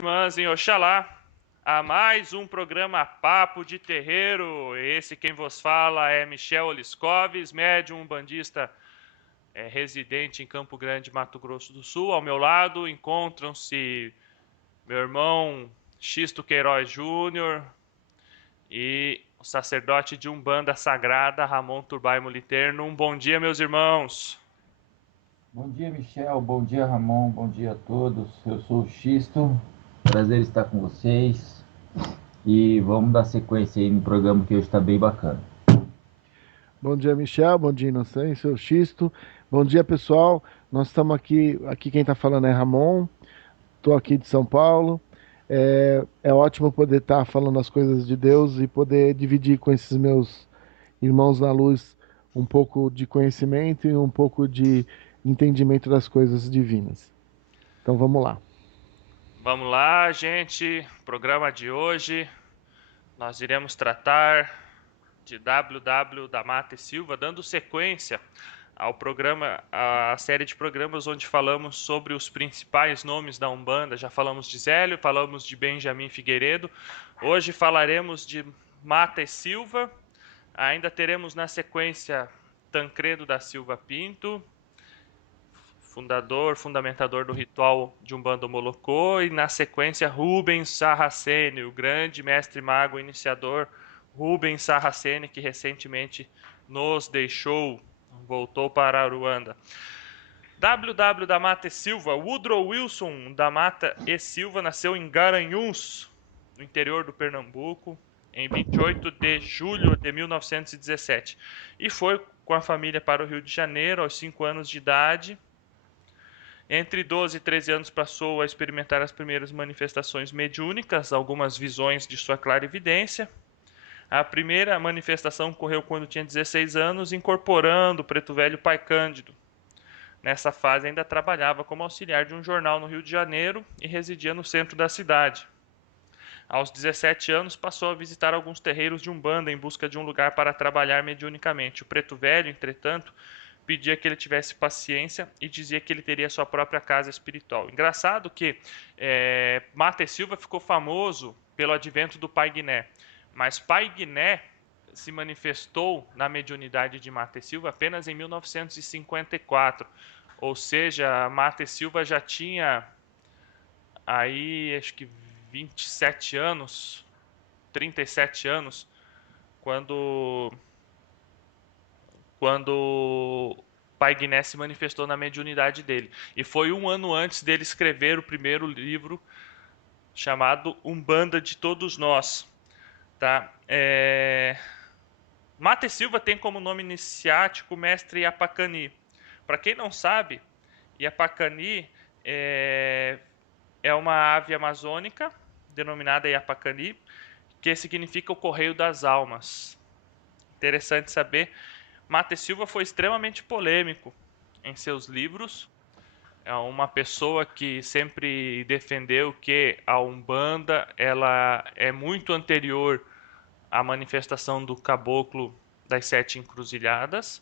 Irmãs em Oxalá, a mais um programa Papo de Terreiro. Esse quem vos fala é Michel Oliscoves, médium umbandista residente em Campo Grande, Mato Grosso do Sul. Ao meu lado encontram-se meu irmão Xisto Queiroz Júnior e o sacerdote de Umbanda Sagrada, Ramon Turbay Moliterno. Um bom dia, meus irmãos. Bom dia, Michel. Bom dia, Ramon. Bom dia a todos. Eu sou o Xisto. Prazer estar com vocês. E vamos dar sequência aí no programa que hoje está bem bacana. Bom dia, Michel. Bom dia, Inocêncio, eu Xisto. Bom dia, pessoal. Nós estamos aqui quem está falando é Ramon. Estou aqui de São Paulo. É ótimo poder estar falando as coisas de Deus e poder dividir com esses meus irmãos na luz um pouco de conhecimento e um pouco de entendimento das coisas divinas. Então vamos lá. Vamos lá, gente. Programa de hoje nós iremos tratar de WW da Mata e Silva, dando sequência ao programa, a série de programas onde falamos sobre os principais nomes da Umbanda. Já falamos de Zélio, falamos de Benjamin Figueiredo. Hoje falaremos de Mata e Silva. Ainda teremos na sequência Tancredo da Silva Pinto, fundamentador do ritual de Umbanda Molocô, e na sequência Rubens Sarracene, o grande mestre mago iniciador Rubens Sarracene, que recentemente nos deixou, voltou para Aruanda. WW da Mata e Silva, Woodrow Wilson da Mata e Silva nasceu em Garanhuns, no interior do Pernambuco, em 28 de julho de 1917, e foi com a família para o Rio de Janeiro aos 5 anos de idade. Entre 12 e 13 anos passou a experimentar as primeiras manifestações mediúnicas, algumas visões de sua clarividência. A primeira manifestação ocorreu quando tinha 16 anos, incorporando o preto velho Pai Cândido. Nessa fase ainda trabalhava como auxiliar de um jornal no Rio de Janeiro e residia no centro da cidade. Aos 17 anos passou a visitar alguns terreiros de Umbanda em busca de um lugar para trabalhar mediunicamente. O preto velho, entretanto, pedia que ele tivesse paciência e dizia que ele teria sua própria casa espiritual. Engraçado que Mata e Silva ficou famoso pelo advento do Pai Guiné, mas Pai Guiné se manifestou na mediunidade de Mata e Silva apenas em 1954, ou seja, Mata e Silva já tinha aí acho que 27 anos, 37 anos, quando Pai Guiné se manifestou na mediunidade dele. E foi um ano antes dele escrever o primeiro livro chamado Umbanda de Todos Nós. Tá? Mata e Silva tem como nome iniciático Mestre Yapacani. Para quem não sabe, Yapacani é uma ave amazônica denominada Yapacani, que significa o correio das almas. Interessante saber. Mata e Silva foi extremamente polêmico em seus livros. É uma pessoa que sempre defendeu que a Umbanda ela é muito anterior à manifestação do caboclo das sete encruzilhadas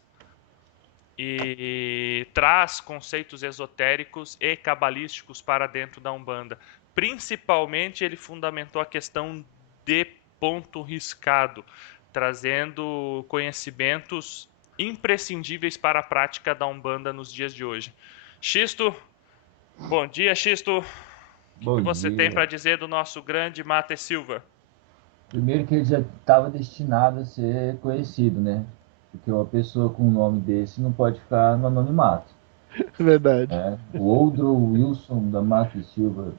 e traz conceitos esotéricos e cabalísticos para dentro da Umbanda. Principalmente ele fundamentou a questão de ponto riscado, trazendo conhecimentos imprescindíveis para a prática da Umbanda nos dias de hoje. Xisto, bom dia, Xisto. O que Bom você tem para dia. dizer do nosso grande Mata e Silva? Primeiro que ele já estava destinado a ser conhecido, né? Porque uma pessoa com um nome desse não pode ficar no anonimato. Verdade. O Woodrow Wilson da Mata e Silva.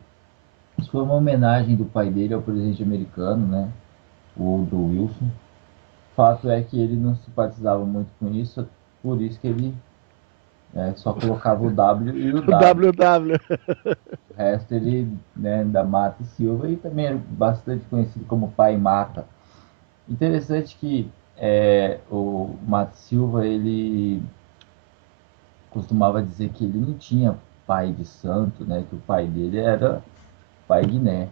Isso foi uma homenagem do pai dele ao presidente americano, né? O Woodrow Wilson. Fato é que ele não simpatizava muito com isso, por isso que ele só colocava o W e o O W. WW. O resto ele, né, da Mata e Silva, e também é bastante conhecido como Pai Mata. Interessante que o Mata e Silva, ele costumava dizer que ele não tinha pai de santo, né, que o pai dele era Pai Guiné.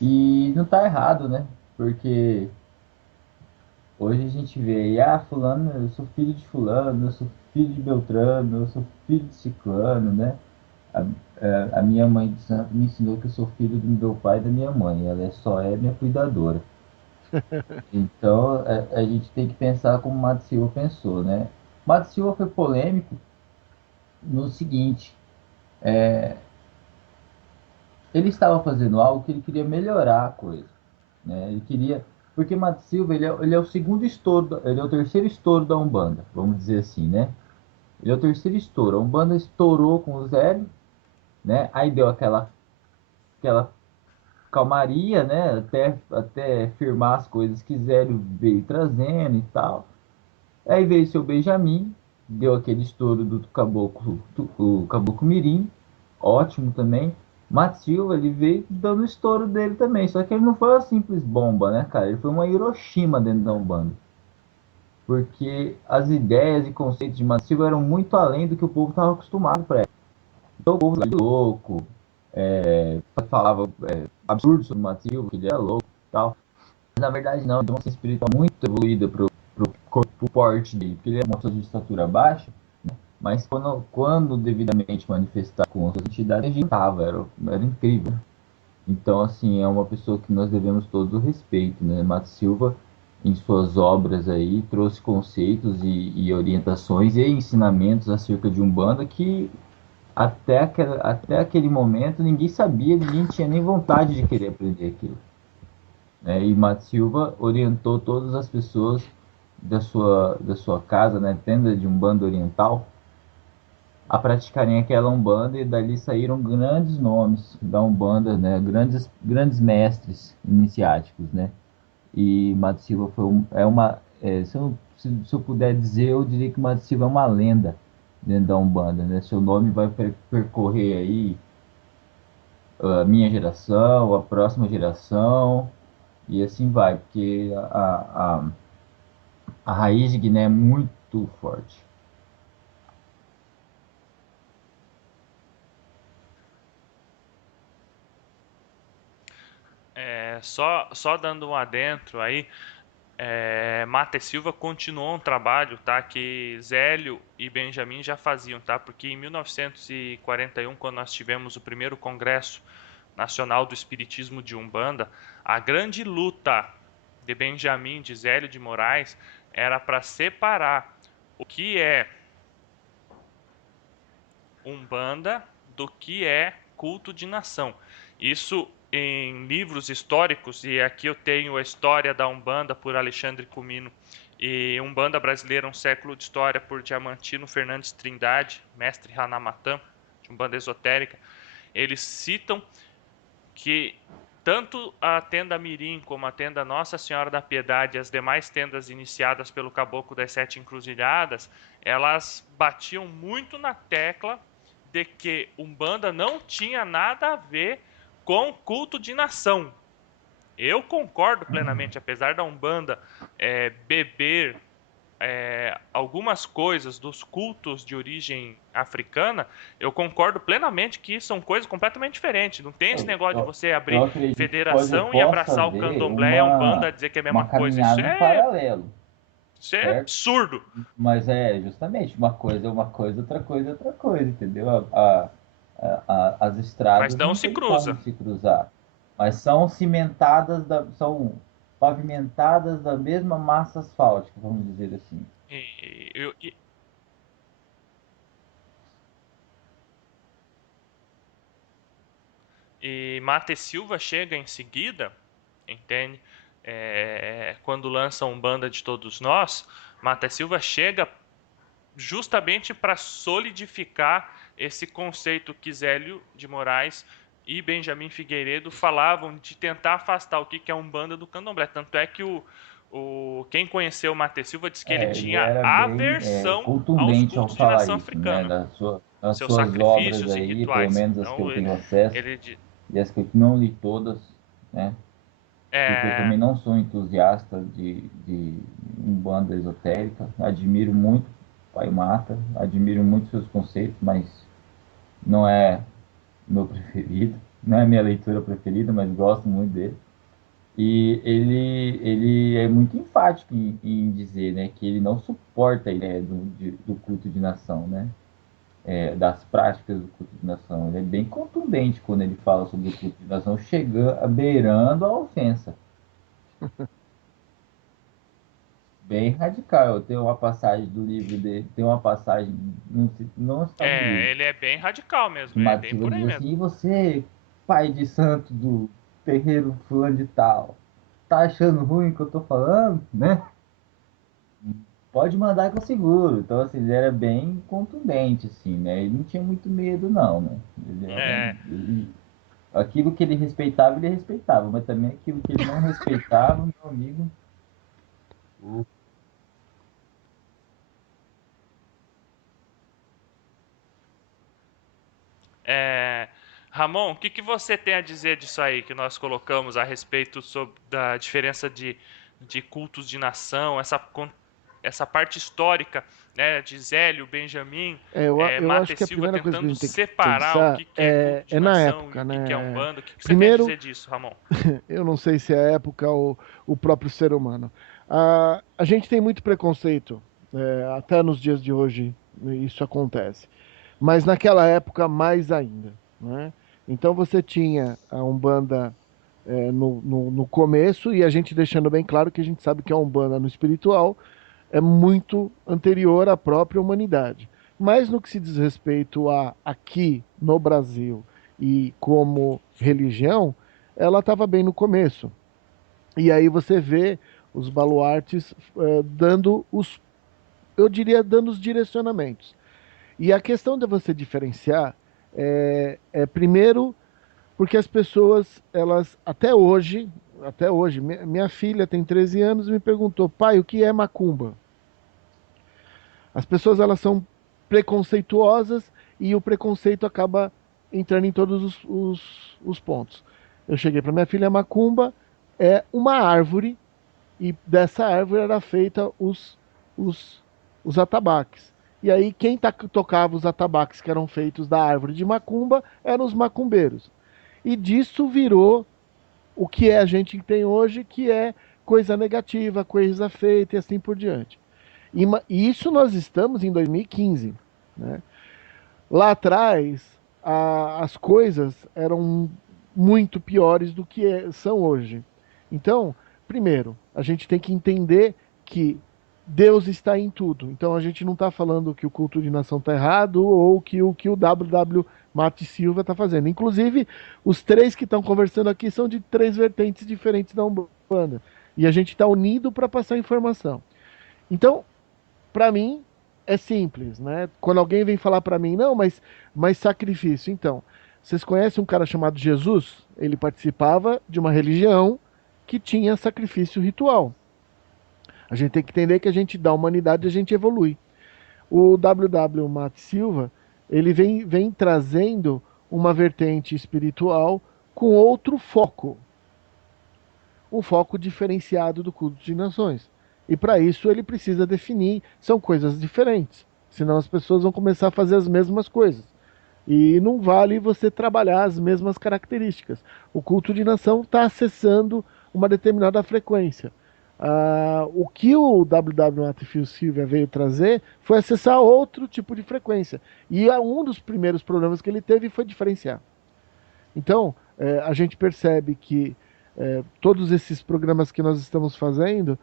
E não tá errado, né? Porque hoje a gente vê aí, fulano, eu sou filho de fulano, eu sou filho de Beltrano, eu sou filho de Ciclano, né? A minha mãe de santo me ensinou que eu sou filho do meu pai e da minha mãe. Ela só é minha cuidadora. Então, a gente tem que pensar como o Mato Silva pensou, né? Mato Silva foi polêmico no seguinte, ele estava fazendo algo que ele queria melhorar a coisa, né? Ele queria, porque Mato Silva ele é o segundo estouro, ele é o terceiro estouro da Umbanda, vamos dizer assim, né? Ele é o terceiro estouro. A Umbanda estourou com o Zélio, né? Aí deu aquela calmaria, né? Até firmar as coisas que Zélio veio trazendo e tal. Aí veio seu Benjamin, deu aquele estouro do caboclo, o caboclo Mirim, ótimo também. Matt Silva, ele veio dando o estouro dele também, só que ele não foi uma simples bomba, né, cara? Ele foi uma Hiroshima dentro da Umbanda. Porque as ideias e conceitos de Matt Silva eram muito além do que o povo estava acostumado para ele. Então o povo era louco, falava absurdo sobre o Matt Silva, que ele era louco e tal. Mas na verdade não, ele tem uma ciência espiritual muito evoluída pro corpo, pro porte dele, porque ele é uma pessoa de estatura baixa, mas quando devidamente manifestar com outras entidades, ele estava, era incrível. Então, assim, é uma pessoa que nós devemos todo o respeito, né? Mato Silva, em suas obras aí, trouxe conceitos e orientações e ensinamentos acerca de Umbanda que até aquele momento ninguém sabia, ninguém tinha nem vontade de querer aprender aquilo, né? E Mato Silva orientou todas as pessoas da sua casa, né, tenda de Umbanda Oriental, a praticarem aquela Umbanda e dali saíram grandes nomes da Umbanda, né, grandes mestres iniciáticos, né? E Mato Silva se eu puder dizer, eu diria que Mato Silva é uma lenda dentro da Umbanda, né? Seu nome vai percorrer aí a minha geração, a próxima geração, e assim vai, porque a raiz de Guiné é muito forte. Só dando um adentro aí, Mata e Silva continuou um trabalho, tá, que Zélio e Benjamin já faziam, tá, porque em 1941, quando nós tivemos o primeiro Congresso Nacional do Espiritismo de Umbanda, a grande luta de Benjamin, de Zélio de Moraes, era para separar o que é Umbanda do que é culto de nação. Isso em livros históricos, e aqui eu tenho a História da Umbanda por Alexandre Comino e Umbanda Brasileira, um século de história por Diamantino Fernandes Trindade, mestre Hanamatã, de Umbanda esotérica. Eles citam que tanto a tenda Mirim como a tenda Nossa Senhora da Piedade e as demais tendas iniciadas pelo Caboclo das Sete Encruzilhadas, elas batiam muito na tecla de que Umbanda não tinha nada a ver com culto de nação. Eu concordo plenamente, apesar da Umbanda beber algumas coisas dos cultos de origem africana, eu concordo plenamente que são coisas completamente diferentes. Não tem esse Eu, negócio de eu, você eu abrir acredito que federação e possa abraçar o haver candomblé e a Umbanda dizer que é a mesma uma coisa. caminhada em paralelo, Isso é certo? absurdo. Mas é justamente uma coisa, outra coisa, outra coisa, entendeu? As Mas estradas não não se tem como cruza. se cruzar, mas são pavimentadas da mesma massa asfáltica, vamos dizer assim. E, e, e Mate Silva chega em seguida, entende? Quando lança Umbanda de Todos Nós, Mate Silva chega justamente para solidificar esse conceito que Zélio de Moraes e Benjamin Figueiredo falavam de tentar afastar o que é Umbanda do Candomblé. Tanto é que quem conheceu o Mate Silva disse que ele Ele tinha era bem aversão aos contundente ao cultos de falar nação isso, né? africana, Das seus suas obras sacrifícios e aí, pelo rituais. menos as que eu Então, tenho acesso, ele e as que eu não li todas, né? Porque eu é, também não sou entusiasta de Umbanda esotérica. Admiro muito o Pai Mata, admiro muito seus conceitos, mas não é meu preferido, não é minha leitura preferida, mas gosto muito dele. E ele é muito enfático em dizer, né, que ele não suporta a ideia do culto de nação, né? das práticas do culto de nação. Ele é bem contundente quando ele fala sobre o culto de nação, chegando, beirando a ofensa. Bem radical. Eu tenho uma passagem do livro dele, tem uma passagem, não está no livro, Ele é bem radical que mesmo, é Mato bem Silva por diz aí mesmo. assim: e você, pai de santo do terreiro fulano de tal, tá achando ruim o que eu tô falando, né? Pode mandar que eu seguro. Então, assim, ele era bem contundente, assim, né? Ele não tinha muito medo, não, né? É, Aquilo que ele respeitava, mas também aquilo que ele não respeitava, meu amigo. é, Ramon, o que, que você tem a dizer disso aí que nós colocamos a respeito da diferença de cultos de nação, essa parte histórica, né, de Zélio, Benjamin, Eu Mata acho e que a Silva primeira coisa que a tentando gente tem que separar o pensar que, que é culto de é na nação e época, o que, que é né? umbanda. O que, que você tem a Primeiro, dizer disso, Ramon? eu não sei se é a época ou o próprio ser humano. A gente tem muito preconceito, até nos dias de hoje isso acontece. Mas naquela época, mais ainda, né? Então você tinha a Umbanda no começo, e a gente deixando bem claro que a gente sabe que a Umbanda no espiritual é muito anterior à própria humanidade. Mas no que se diz respeito a aqui no Brasil e como religião, ela estava bem no começo. E aí você vê os baluartes dando eu diria, dando os direcionamentos. E a questão de você diferenciar primeiro, porque as pessoas, elas, até hoje, minha filha tem 13 anos e me perguntou, pai, o que é macumba? As pessoas, elas são preconceituosas e o preconceito acaba entrando em todos os pontos. Eu cheguei para minha filha, macumba é uma árvore e dessa árvore era feita os, os atabaques. E aí quem tocava os atabaques que eram feitos da árvore de macumba eram os macumbeiros. E disso virou o que a gente tem hoje, que é coisa negativa, coisa feita e assim por diante. E isso nós estamos em 2015. Né? Lá atrás, as coisas eram muito piores do que são hoje. Então, primeiro, a gente tem que entender que Deus está em tudo. Então, a gente não está falando que o culto de nação está errado ou que o WW Mate Silva está fazendo. Inclusive, os três que estão conversando aqui são de três vertentes diferentes da Umbanda. E a gente está unido para passar informação. Então, para mim, é simples, né? Quando alguém vem falar para mim, não, mas sacrifício. Então, vocês conhecem um cara chamado Jesus? Ele participava de uma religião que tinha sacrifício ritual. A gente tem que entender que a gente, da humanidade, a gente evolui. O WW Matt Silva, ele vem trazendo uma vertente espiritual com outro foco, um foco diferenciado do culto de nações. E para isso ele precisa definir, são coisas diferentes. Senão as pessoas vão começar a fazer as mesmas coisas. E não vale você trabalhar as mesmas características. O culto de nação está acessando uma determinada frequência. O que o WW Matthew Silva veio trazer foi acessar outro tipo de frequência. E um dos primeiros problemas que ele teve foi diferenciar. Então, a gente percebe que todos esses programas que nós estamos fazendo,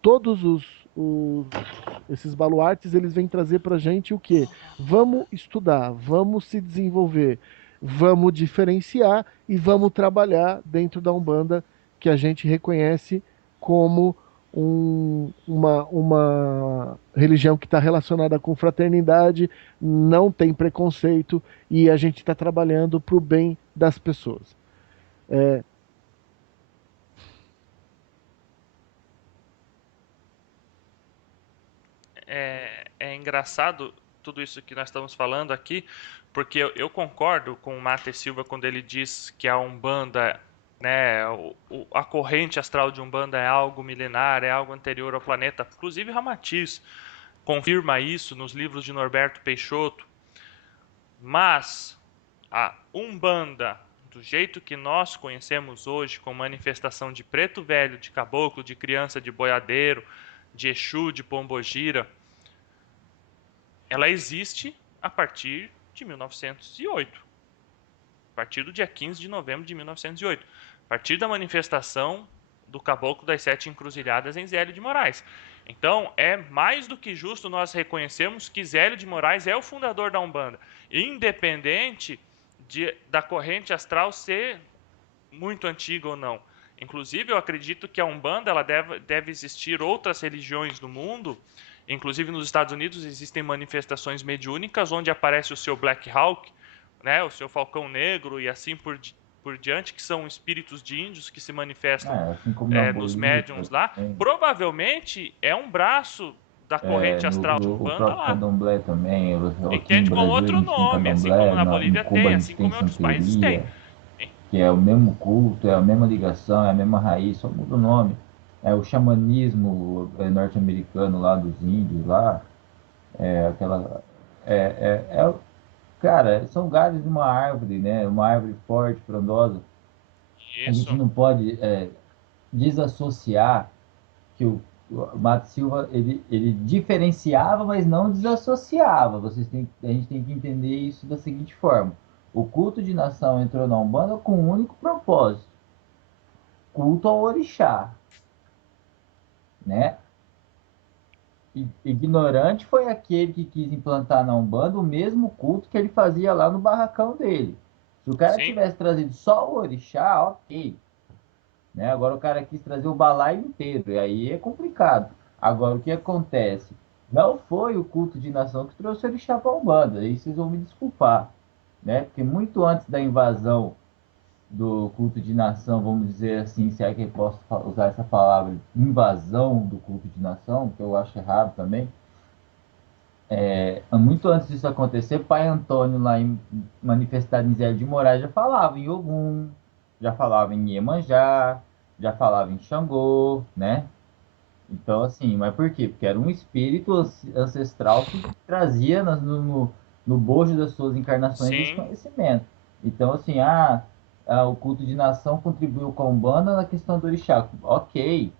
todos esses baluartes, eles vêm trazer para a gente o quê? Vamos estudar, vamos se desenvolver, vamos diferenciar e vamos trabalhar dentro da Umbanda, que a gente reconhece como uma religião que está relacionada com fraternidade, não tem preconceito e a gente está trabalhando para o bem das pessoas. É engraçado tudo isso que nós estamos falando aqui, porque eu concordo com o Mate Silva quando ele diz que a Umbanda, né, a corrente astral de Umbanda é algo milenar, é algo anterior ao planeta. Inclusive Ramatiz confirma isso nos livros de Norberto Peixoto. Mas a Umbanda, do jeito que nós conhecemos hoje, com manifestação de preto velho, de caboclo, de criança, de boiadeiro, de Exu, de pombogira, ela existe a partir de 1908. A partir do dia 15 de novembro de 1908. A partir da manifestação do Caboclo das Sete Encruzilhadas em Zélio de Moraes. Então, é mais do que justo nós reconhecermos que Zélio de Moraes é o fundador da Umbanda, independente da corrente astral ser muito antiga ou não. Inclusive, eu acredito que a Umbanda ela deve existir outras religiões no mundo. Inclusive, nos Estados Unidos existem manifestações mediúnicas onde aparece o seu Black Hawk, né, o seu Falcão Negro e assim por diante, que são espíritos de índios que se manifestam Assim como na nos Bolívia médiums lá. também. Provavelmente é um braço da corrente astral de O Umbanda próprio lá. candomblé também, aqui Entende no com Brasil a outro gente tem nome, assim como candomblé, na em Bolívia Cuba a tem, gente assim tem como em outros países tem. santeria, que é o mesmo culto, é a mesma ligação, é a mesma raiz, só muda o nome. É o xamanismo norte-americano lá dos índios lá, aquela cara, são galhos de uma árvore, né? Uma árvore forte, frondosa. A gente Isso. não pode desassociar que o Mato Silva ele diferenciava, mas não desassociava. A gente tem que entender isso da seguinte forma: o culto de nação entrou na Umbanda com um único propósito: culto ao orixá, né? Ignorante foi aquele que quis implantar na Umbanda o mesmo culto que ele fazia lá no barracão dele. Se o cara Sim. tivesse trazido só o orixá, ok. Né? Agora o cara quis trazer o balaio inteiro, e aí é complicado. Agora o que acontece? Não foi o culto de nação que trouxe o orixá para a Umbanda, aí vocês vão me desculpar. Né? Porque muito antes da invasão do culto de nação, vamos dizer assim, se é que eu posso usar essa palavra, invasão do culto de nação, que eu acho errado também, muito antes disso acontecer, Pai Antônio, lá em manifestado em Zé de Moraes, já falava em Ogum, já falava em Iemanjá, já falava em Xangô, né? Então, assim, mas por quê? Porque era um espírito ancestral que trazia no bojo das suas encarnações esse Sim. conhecimento. Então, assim, o culto de nação contribuiu com a Umbanda na questão do orixá. Ok,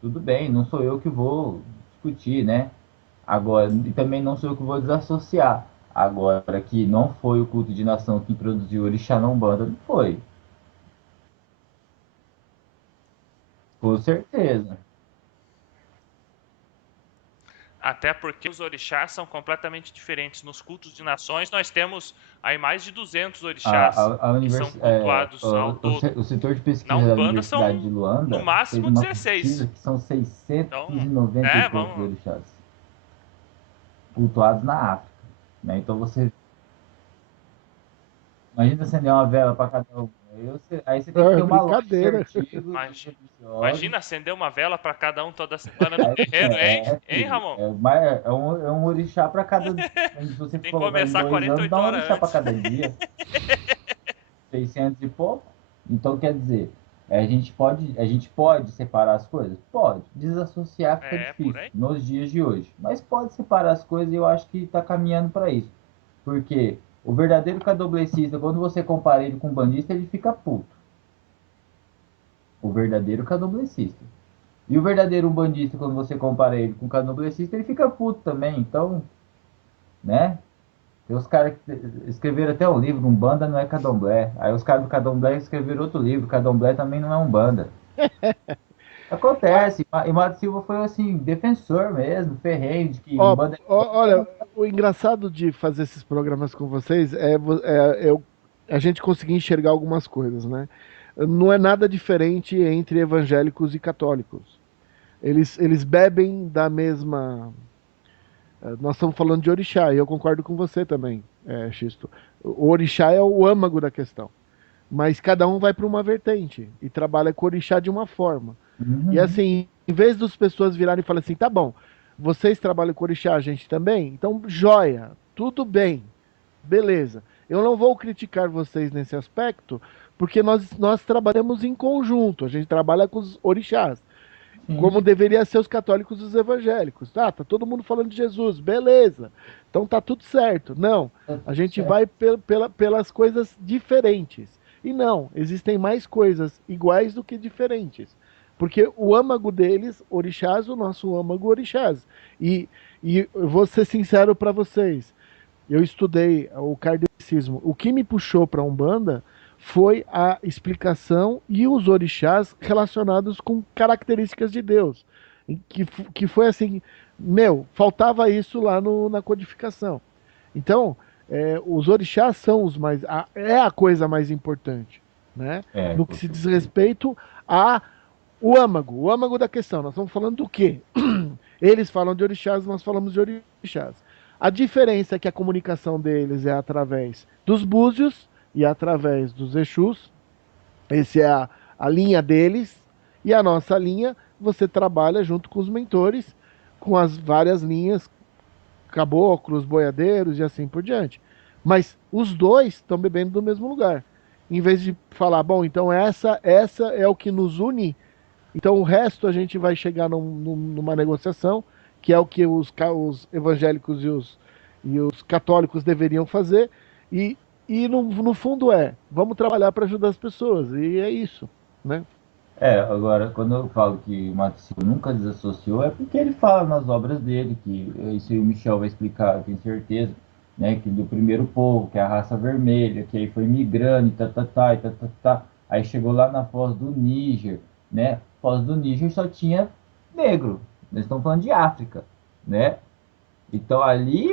tudo bem, não sou eu que vou discutir, né? Agora, e também não sou eu que vou desassociar. Agora, que não foi o culto de nação que introduziu o orixá na Umbanda, não foi. Com certeza. Até porque os orixás são completamente diferentes. Nos cultos de nações, nós temos aí mais de 200 orixás que são cultuados ao todo. O setor de Na pesquisa da Umbanda Universidade de são, no Luanda fez máximo, uma pesquisa 16. que são 690 Então, e noventa e poucos vamos... orixás cultuados na África. Né? Então você imagina acender uma vela para cada um. Aí você tem que ter uma loja de Brincadeira. artigos Imagina, preciosos. imagina acender uma vela para cada um toda semana no terreiro, hein? Hein, Filho, Ramon? é um orixá para cada. Se você Tem que colocar em começar 2 anos, dá 48 um horas orixá para antes. cada dia. 600 e pouco. Então, quer dizer, a gente pode separar as coisas? Pode. Desassociar fica É, por difícil aí. nos dias de hoje. Mas pode separar as coisas e eu acho que está caminhando para isso. Porque o verdadeiro candomblessista, quando você compara ele com o bandista, ele fica puto. O verdadeiro candomblessista. E o verdadeiro umbandista, quando você compara ele com o candomblessista, ele fica puto também. Então, né? Tem os caras que escreveram até um livro, Umbanda não é Candomblé. Aí os caras do Candomblé escreveram outro livro, Candomblé também não é Umbanda. Acontece. E Mato Silva foi assim, defensor mesmo, ferrenho, de que Ó, Umbanda olha, o engraçado de fazer esses programas com vocês a gente conseguir enxergar algumas coisas, né? Não é nada diferente entre evangélicos e católicos. Eles bebem da mesma. Nós estamos falando de orixá, e eu concordo com você também, Xisto. O orixá é o âmago da questão. Mas cada um vai para uma vertente e trabalha com o orixá de uma forma. E Uhum. assim, em vez das pessoas virarem e falarem assim, tá bom, vocês trabalham com orixá, a gente também? Então, joia, tudo bem, beleza. Eu não vou criticar vocês nesse aspecto, porque nós trabalhamos em conjunto, a gente trabalha com os orixás, Sim, como deveria ser os católicos e os evangélicos. Tá todo mundo falando de Jesus, beleza. Então tá tudo certo. Não, tá a tudo gente certo. vai pelas coisas diferentes. E não, existem mais coisas iguais do que diferentes. Porque o âmago deles, orixás, o nosso âmago orixás. E eu vou ser sincero para vocês. eu estudei o kardecismo. O que me puxou para a Umbanda foi a explicação e os orixás relacionados com características de Deus. Que foi assim, meu, faltava isso lá na codificação. Então, os orixás são é a coisa mais importante, né? No que Com se diz certeza. respeito a o âmago da questão. Nós estamos falando do quê? Eles falam de orixás, nós falamos de orixás. A diferença é que a comunicação deles é através dos búzios e através dos exus. Essa é a linha deles. E a nossa linha, você trabalha junto com os mentores, com as várias linhas, caboclos, boiadeiros e assim por diante. Mas os dois estão bebendo do mesmo lugar. Em vez de falar, bom, então essa é o que nos une, então o resto a gente vai chegar numa negociação, que é o que os evangélicos e os católicos deveriam fazer, e, no fundo vamos trabalhar para ajudar as pessoas, e é isso, né? Agora, quando eu falo que o Mato Silva nunca desassociou, é porque ele fala nas obras dele, que isso aí o Michel vai explicar, eu tenho certeza, né, que do primeiro povo, que é a raça vermelha, que aí foi migrando, e tá, e tá. Aí chegou lá na Foz do Níger, né? Foz do Níger só tinha negro, eles estão falando de África, né? Então ali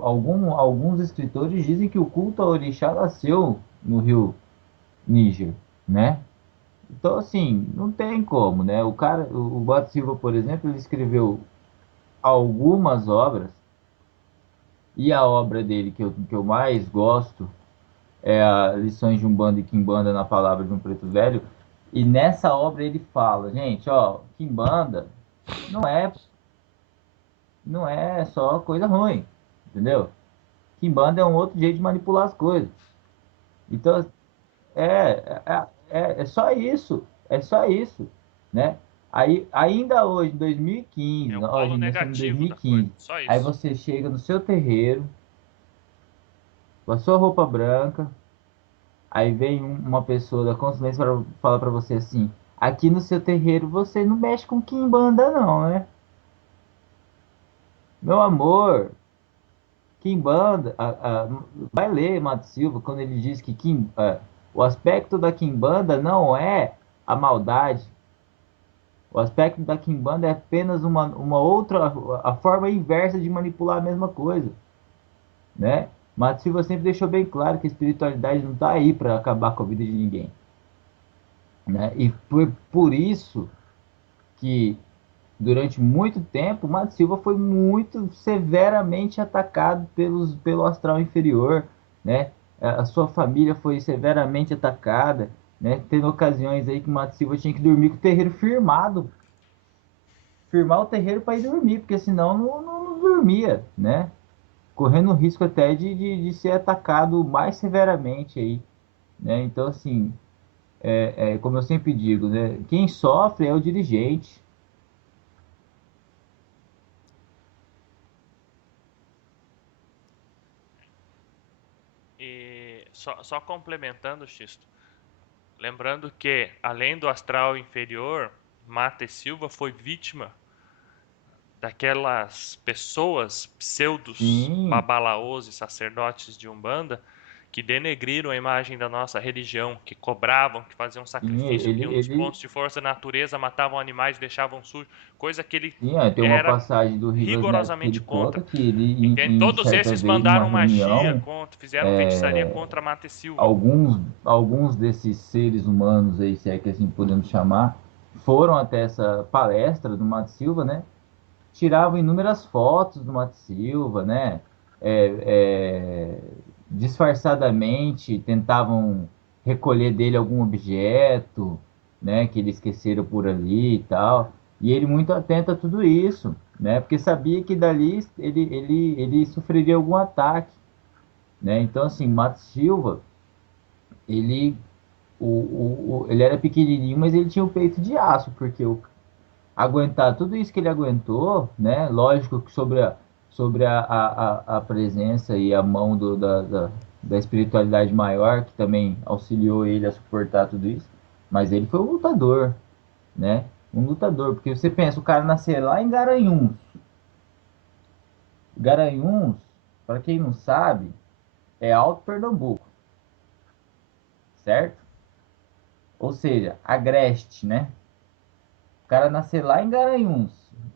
alguns escritores dizem que o culto ao orixá nasceu no rio Níger, né? Então, assim, não tem como, né? O Boto Silva, por exemplo, ele escreveu algumas obras, e a obra dele que eu mais gosto é a Lições de Umbanda e Quimbanda na Palavra de um Preto Velho. E nessa obra ele fala, gente, ó, Quimbanda não é, não é só coisa ruim, entendeu? Quimbanda é um outro jeito de manipular as coisas. Então, é só isso. É só isso, né? Aí, ainda hoje, em É 2015, o ó, polo gente, nós estamos em negativo da coisa. 2015. Só Aí isso. você chega no seu terreiro, com a sua roupa branca, aí vem uma pessoa da consulência para falar para você assim: aqui no seu terreiro você não mexe com quimbanda, não, né? Meu amor, quimbanda, vai ler Mato Silva quando ele diz que o aspecto da quimbanda não é a maldade. O aspecto da Kimbanda é apenas uma outra, a forma inversa de manipular a mesma coisa, né? Mato Silva sempre deixou bem claro que a espiritualidade não está aí para acabar com a vida de ninguém, né? E por isso que durante muito tempo Mato Silva foi muito severamente atacado pelo astral inferior, né? A sua família foi severamente atacada, né? Tendo ocasiões aí que Mato Silva tinha que dormir com o terreiro firmado, firmar o terreiro para ir dormir, porque senão não dormia, né? Correndo o risco até de ser atacado mais severamente aí, né? Então, assim, como eu sempre digo, né? Quem sofre é o dirigente. E só complementando, Xisto, lembrando que, além do astral inferior, Mata e Silva foi vítima daquelas pessoas pseudos Sim, babalaôs e sacerdotes de Umbanda que denegriram a imagem da nossa religião, que cobravam, que faziam sim, sacrifício, que iam nos ele pontos de força da natureza, matavam animais, deixavam sujos, coisa que ele sim, tem uma era passagem do Rivas Neto que ele rigorosamente contra. conta que ele, Entende? em Todos certa esses vez, numa mandaram magia reunião, contra, fizeram feitiçaria contra Mata e Silva. alguns desses seres humanos aí, se é que assim podemos chamar, foram até essa palestra do Mato Silva, né? Tiravam inúmeras fotos do Mato Silva, né? Disfarçadamente tentavam recolher dele algum objeto, né? Que ele esqueceram por ali e tal. E ele muito atento a tudo isso, né? Porque sabia que dali ele sofreria algum ataque, né? Então, assim, Mato Silva, ele, ele era pequenininho, mas ele tinha o peito de aço, porque aguentar tudo isso que ele aguentou, né? Lógico que sobre a presença e a mão da espiritualidade maior, que também auxiliou ele a suportar tudo isso, mas ele foi um lutador, né? Um lutador, porque você pensa, o cara nascer lá em Garanhuns, Garanhuns para quem não sabe, é Alto Pernambuco, certo? Ou seja, Agreste, né? O cara nasceu lá em Garanhuns,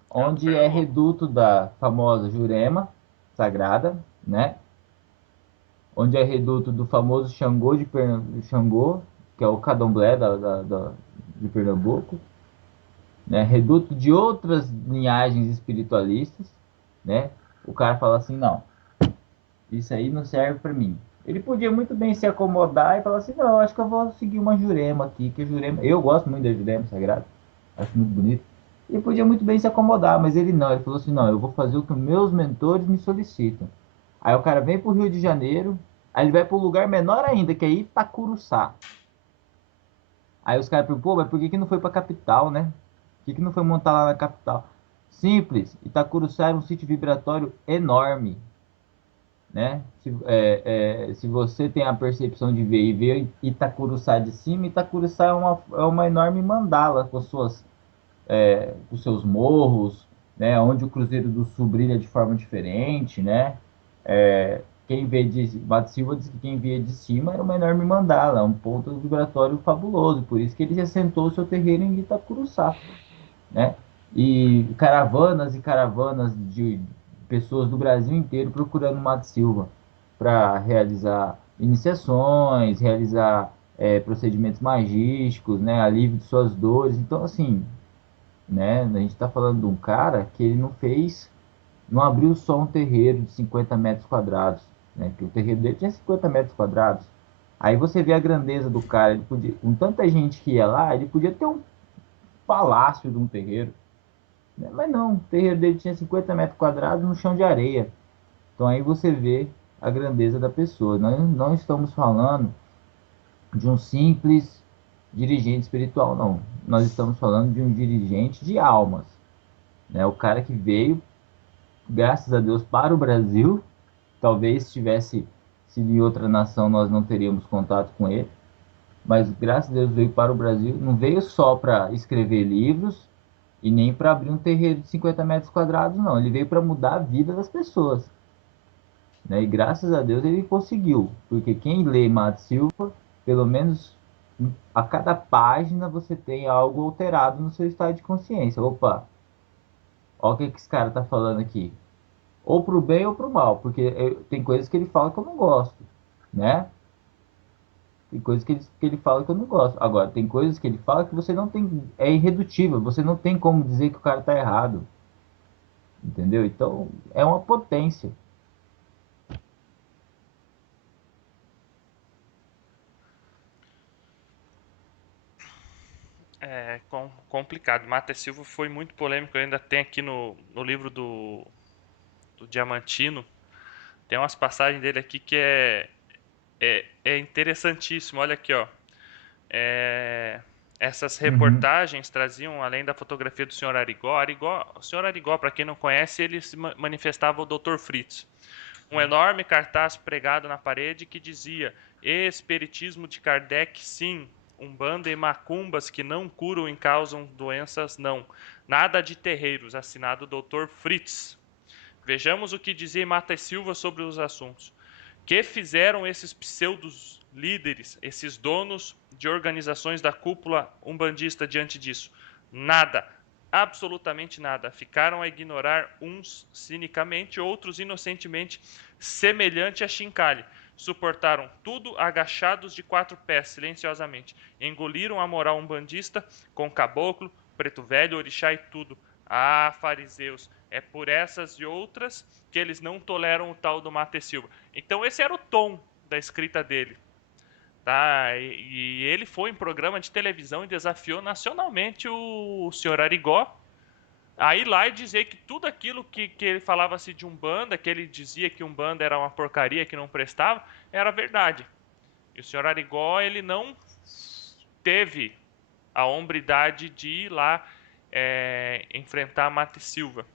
Alto onde é Pernambuco. reduto da famosa Jurema Sagrada, né? Onde é reduto do famoso Xangô Xangô, que é o Candomblé de Pernambuco, né? Reduto de outras linhagens espiritualistas, né? O cara fala assim, não, isso aí não serve para mim. Ele podia muito bem se acomodar e falar assim, não, acho que eu vou seguir uma Jurema aqui, que a Jurema, eu gosto muito da Jurema Sagrada, acho muito bonito. Ele podia muito bem se acomodar, mas ele não, ele falou assim, não, eu vou fazer o que meus mentores me solicitam. Aí o cara vem pro Rio de Janeiro, aí ele vai para um lugar menor ainda, que é Itacuruçá. Aí os caras perguntam, pô, mas por que que não foi para capital, né? Por que que não foi montar lá na capital? Simples, Itacuruçá era um sítio vibratório enorme, né? Se você tem a percepção de ver e ver Itacuruçá de cima, Itacuruçá é uma enorme mandala com seus morros, né? Onde o Cruzeiro do Sul brilha de forma diferente, né? Quem vê de Mato Silva diz que quem via de cima era uma enorme mandala, um ponto vibratório fabuloso, por isso que ele assentou o seu terreiro em Itacuruçá, né? E caravanas e caravanas de pessoas do Brasil inteiro procurando Mato Silva para realizar iniciações, realizar procedimentos magísticos, né? Alívio de suas dores. Então, assim, né? A gente está falando de um cara que ele não abriu só um terreiro de 50 metros quadrados, né? Que o terreiro dele tinha 50 metros quadrados. Aí você vê a grandeza do cara, ele podia, com tanta gente que ia lá, ele podia ter um palácio de um terreiro, né? Mas não, o terreiro dele tinha 50 metros quadrados no chão de areia. Então aí você vê a grandeza da pessoa. Nós não estamos falando de um simples dirigente espiritual, não. Nós estamos falando de um dirigente de almas, né? O cara que veio, graças a Deus, para o Brasil. Talvez se tivesse sido em outra nação, nós não teríamos contato com ele. Mas graças a Deus veio para o Brasil. Não veio só para escrever livros e nem para abrir um terreiro de 50 metros quadrados, não. Ele veio para mudar a vida das pessoas, né? E graças a Deus ele conseguiu. Porque quem lê Mato Silva, pelo menos a cada página você tem algo alterado no seu estado de consciência. Opa, olha o que esse cara tá falando aqui. Ou pro bem ou pro mal, porque tem coisas que ele fala que eu não gosto, né? Tem coisas que ele fala que eu não gosto. Agora, tem coisas que ele fala que você não tem, é irredutível, você não tem como dizer que o cara tá errado, entendeu? Então, é uma potência. É complicado. Mata Silva foi muito polêmico. Eu ainda tem aqui no livro do Diamantino. Tem umas passagens dele aqui que é interessantíssimo. Olha aqui, ó. É, essas Uhum, reportagens traziam, além da fotografia do senhor Arigó, o senhor Arigó, para quem não conhece, ele se manifestava o Dr. Fritz. Um enorme cartaz pregado na parede que dizia: Espiritismo de Kardec, sim. Umbanda e macumbas que não curam e causam doenças, não. Nada de terreiros. Assinado Dr. Fritz. Vejamos o que dizia Mata Silva sobre os assuntos. Que fizeram esses pseudos líderes, esses donos de organizações da cúpula umbandista diante disso? Nada, absolutamente nada. Ficaram a ignorar uns cinicamente, outros inocentemente, semelhante a Chincalhe. Suportaram tudo agachados de quatro pés, silenciosamente. Engoliram a moral umbandista com caboclo, preto velho, orixá e tudo. Ah, fariseus, é por essas e outras que eles não toleram o tal do Mate Silva. Então esse era o tom da escrita dele, tá? E ele foi em programa de televisão e desafiou nacionalmente o senhor Arigó a ir lá e dizer que tudo aquilo que ele falava-se de Umbanda, que ele dizia que Umbanda era uma porcaria, que não prestava, era verdade. E o senhor Arigó, ele não teve a hombridade de ir lá enfrentar Mate Silva.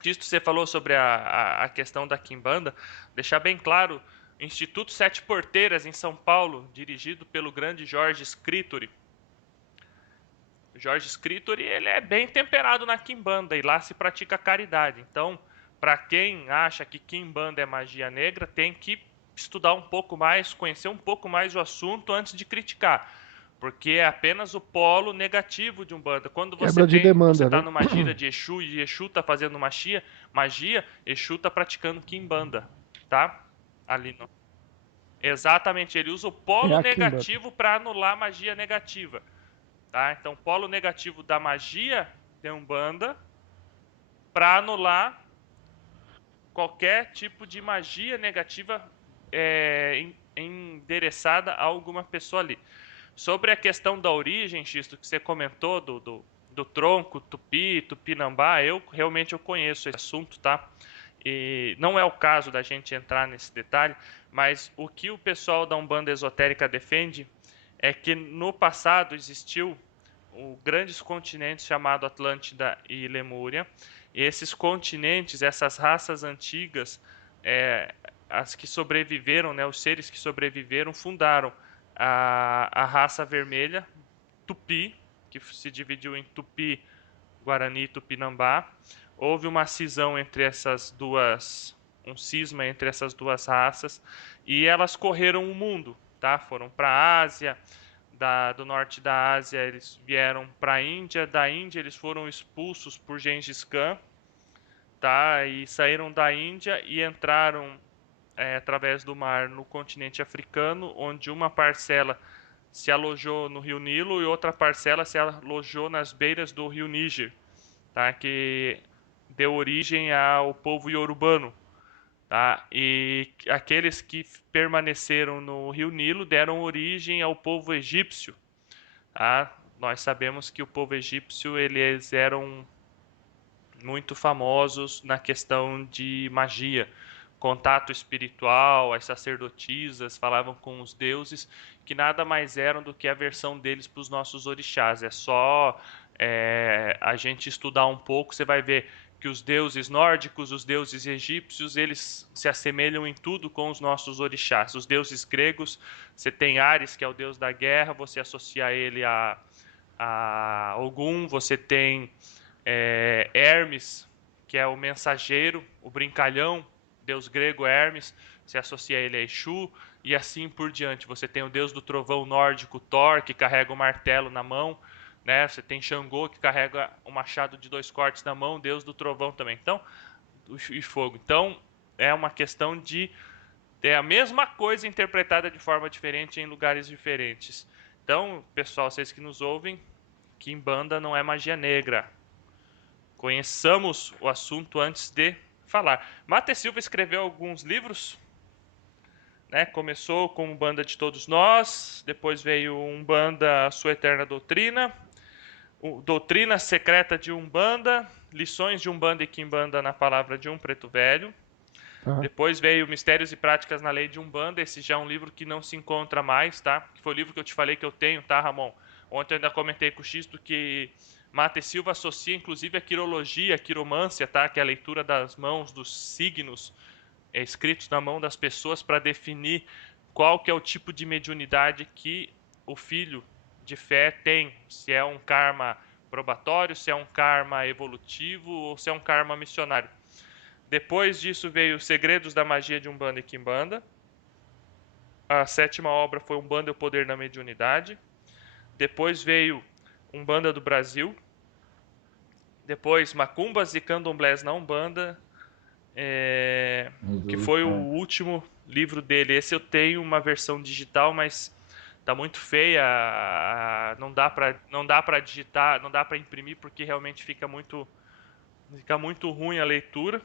Disto você falou sobre a questão da Quimbanda, deixar bem claro, Instituto Sete Porteiras em São Paulo, dirigido pelo grande Jorge Scritori. O Jorge Scritori, ele é bem temperado na Quimbanda e lá se pratica caridade. Então, para quem acha que quimbanda é magia negra, tem que estudar um pouco mais, conhecer um pouco mais o assunto antes de criticar, porque é apenas o polo negativo de Umbanda. Quando você Quebra de demanda, está né? numa gira de Exu e Exu está fazendo magia, Exu está praticando quimbanda, tá? Ali não. Exatamente, ele usa o É polo a Kimbanda. negativo para anular a magia negativa, tá? Então, o polo negativo da magia de Umbanda para anular qualquer tipo de magia negativa endereçada a alguma pessoa ali. Sobre a questão da origem, Xisto, que você comentou do tronco tupi, tupinambá, eu realmente conheço esse assunto, tá? E não é o caso da gente entrar nesse detalhe, mas o que o pessoal da Umbanda esotérica defende é que no passado existiu grandes continentes chamados Atlântida e Lemúria. E esses continentes, essas raças antigas, as que sobreviveram, né, os seres que sobreviveram, fundaram a raça vermelha, Tupi, que se dividiu em Tupi, Guarani e Tupinambá. Houve uma cisão entre essas duas, um cisma entre essas duas raças, e elas correram o mundo, tá? Foram para a Ásia, do norte da Ásia eles vieram para a Índia, da Índia eles foram expulsos por Gengis Khan, tá? E saíram da Índia e entraram através do mar no continente africano, onde uma parcela se alojou no rio Nilo e outra parcela se alojou nas beiras do rio Níger, tá? Que deu origem ao povo iorubano, tá? E aqueles que permaneceram no rio Nilo deram origem ao povo egípcio, tá? Nós sabemos que o povo egípcio eles eram muito famosos na questão de magia, contato espiritual, as sacerdotisas falavam com os deuses, que nada mais eram do que a versão deles para os nossos orixás. É só a gente estudar um pouco, você vai ver que os deuses nórdicos, os deuses egípcios, eles se assemelham em tudo com os nossos orixás. Os deuses gregos, você tem Ares, que é o deus da guerra, você associa ele a Ogum, você tem Hermes, que é o mensageiro, o brincalhão, deus grego Hermes, se associa a ele a Exu, e assim por diante. Você tem o deus do trovão nórdico Thor, que carrega o martelo na mão, né? Você tem Xangô, que carrega o machado de 2 cortes na mão, deus do trovão também. Então, e fogo. Então, é uma questão de a mesma coisa interpretada de forma diferente em lugares diferentes. Então, pessoal, vocês que nos ouvem, Kimbanda não é magia negra. Conheçamos o assunto antes de falar. Mate Silva escreveu alguns livros, né? Começou com Umbanda de Todos Nós, depois veio Umbanda, Sua Eterna Doutrina, Doutrina Secreta de Umbanda, Lições de Umbanda e Quimbanda na Palavra de um Preto Velho. Depois veio Mistérios e Práticas na Lei de Umbanda, esse já é um livro que não se encontra mais, tá? Que foi o livro que eu te falei que eu tenho, tá, Ramon? Ontem eu ainda comentei com o Xisto que Mate Silva associa inclusive a quirologia, a quiromância, tá? Que é a leitura das mãos, dos signos escritos na mão das pessoas para definir qual que é o tipo de mediunidade que o filho de fé tem. Se é um karma probatório, se é um karma evolutivo ou se é um karma missionário. Depois disso veio Segredos da Magia de Umbanda e Quimbanda. A 7ª obra foi Umbanda e o Poder na Mediunidade. Depois veio Umbanda do Brasil. Depois Macumbas e Candomblés na Umbanda, que foi o último livro dele. Esse eu tenho uma versão digital, mas tá muito feia, não dá para digitar, não dá para imprimir porque realmente fica muito ruim a leitura.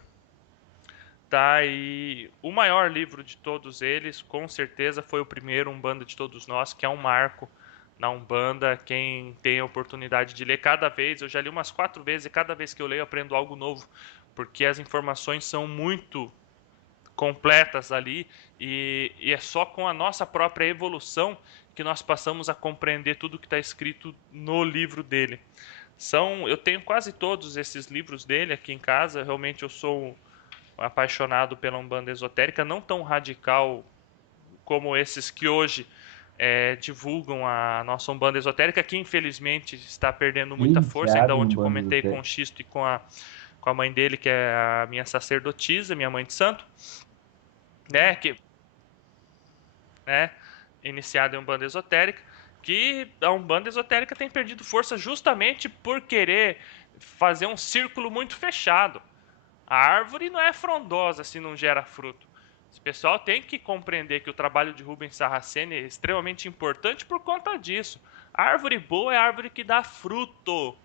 Tá, e o maior livro de todos eles, com certeza, foi o primeiro, Umbanda de Todos Nós, que é um marco na Umbanda. Quem tem a oportunidade de ler cada vez, eu já li umas 4 vezes, e cada vez que eu leio eu aprendo algo novo, porque as informações são muito completas ali, e é só com a nossa própria evolução que nós passamos a compreender tudo que está escrito no livro dele. Eu tenho quase todos esses livros dele aqui em casa, realmente eu sou apaixonado pela Umbanda esotérica, não tão radical como esses que hoje divulgam a nossa Umbanda esotérica, que infelizmente está perdendo muita força. Ainda ontem eu comentei com o Xisto e com com a mãe dele, que é a minha sacerdotisa, minha mãe de santo, né, né, iniciada em Umbanda esotérica, que a Umbanda esotérica tem perdido força justamente por querer fazer um círculo muito fechado. A árvore não é frondosa se não gera fruto. O pessoal tem que compreender que o trabalho de Rubens Saraceni é extremamente importante por conta disso. A árvore boa é a árvore que dá fruto.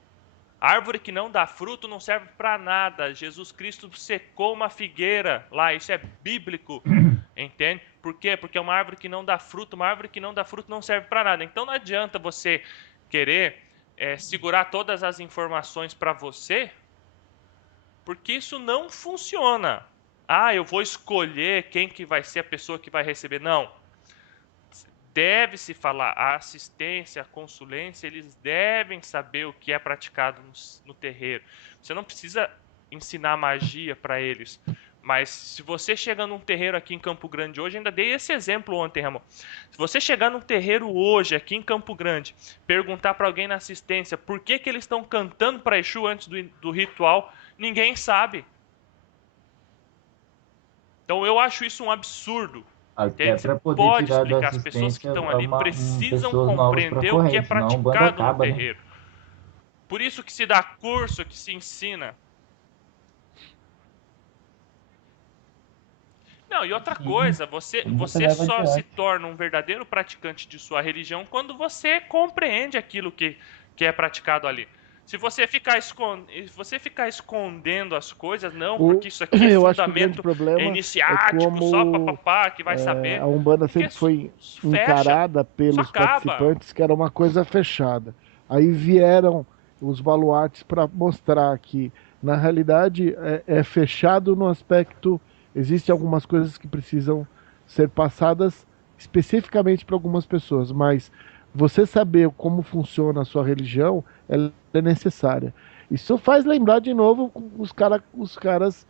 A árvore que não dá fruto não serve para nada. Jesus Cristo secou uma figueira lá, isso é bíblico. Entende? Por quê? Porque é uma árvore que não dá fruto, uma árvore que não dá fruto não serve para nada. Então não adianta você querer segurar todas as informações para você, porque isso não funciona. Ah, eu vou escolher quem que vai ser a pessoa que vai receber. Não. Deve-se falar, a assistência, a consulência, eles devem saber o que é praticado no terreiro. Você não precisa ensinar magia para eles. Mas se você chegar num terreiro aqui em Campo Grande hoje, ainda dei esse exemplo ontem, Ramon. Se você chegar num terreiro hoje, aqui em Campo Grande, perguntar para alguém na assistência por que eles estão cantando para Exu antes do ritual, ninguém sabe. Então eu acho isso um absurdo. Até Você para poder pode tirar da explicar, as pessoas que assistência estão ali precisam pessoas novas para a compreender o que é corrente, senão a Umbanda praticado no acaba, né? terreiro. Por isso que se dá curso, que se ensina. Não, e outra Sim, coisa, você, como você você leva só se adiante. torna um verdadeiro praticante de sua religião quando você compreende aquilo que é praticado ali. Se você ficar escondendo as coisas, não, porque isso aqui é Eu acho que o grande fundamento problema é iniciático, só como papapá, que vai saber, a Umbanda porque sempre foi fecha, encarada isso pelos acaba. participantes que era uma coisa fechada. Aí vieram os baluartes para mostrar que, na realidade, é fechado no aspecto. Existem algumas coisas que precisam ser passadas especificamente para algumas pessoas, mas você saber como funciona a sua religião ela é necessária. Isso faz lembrar de novo os caras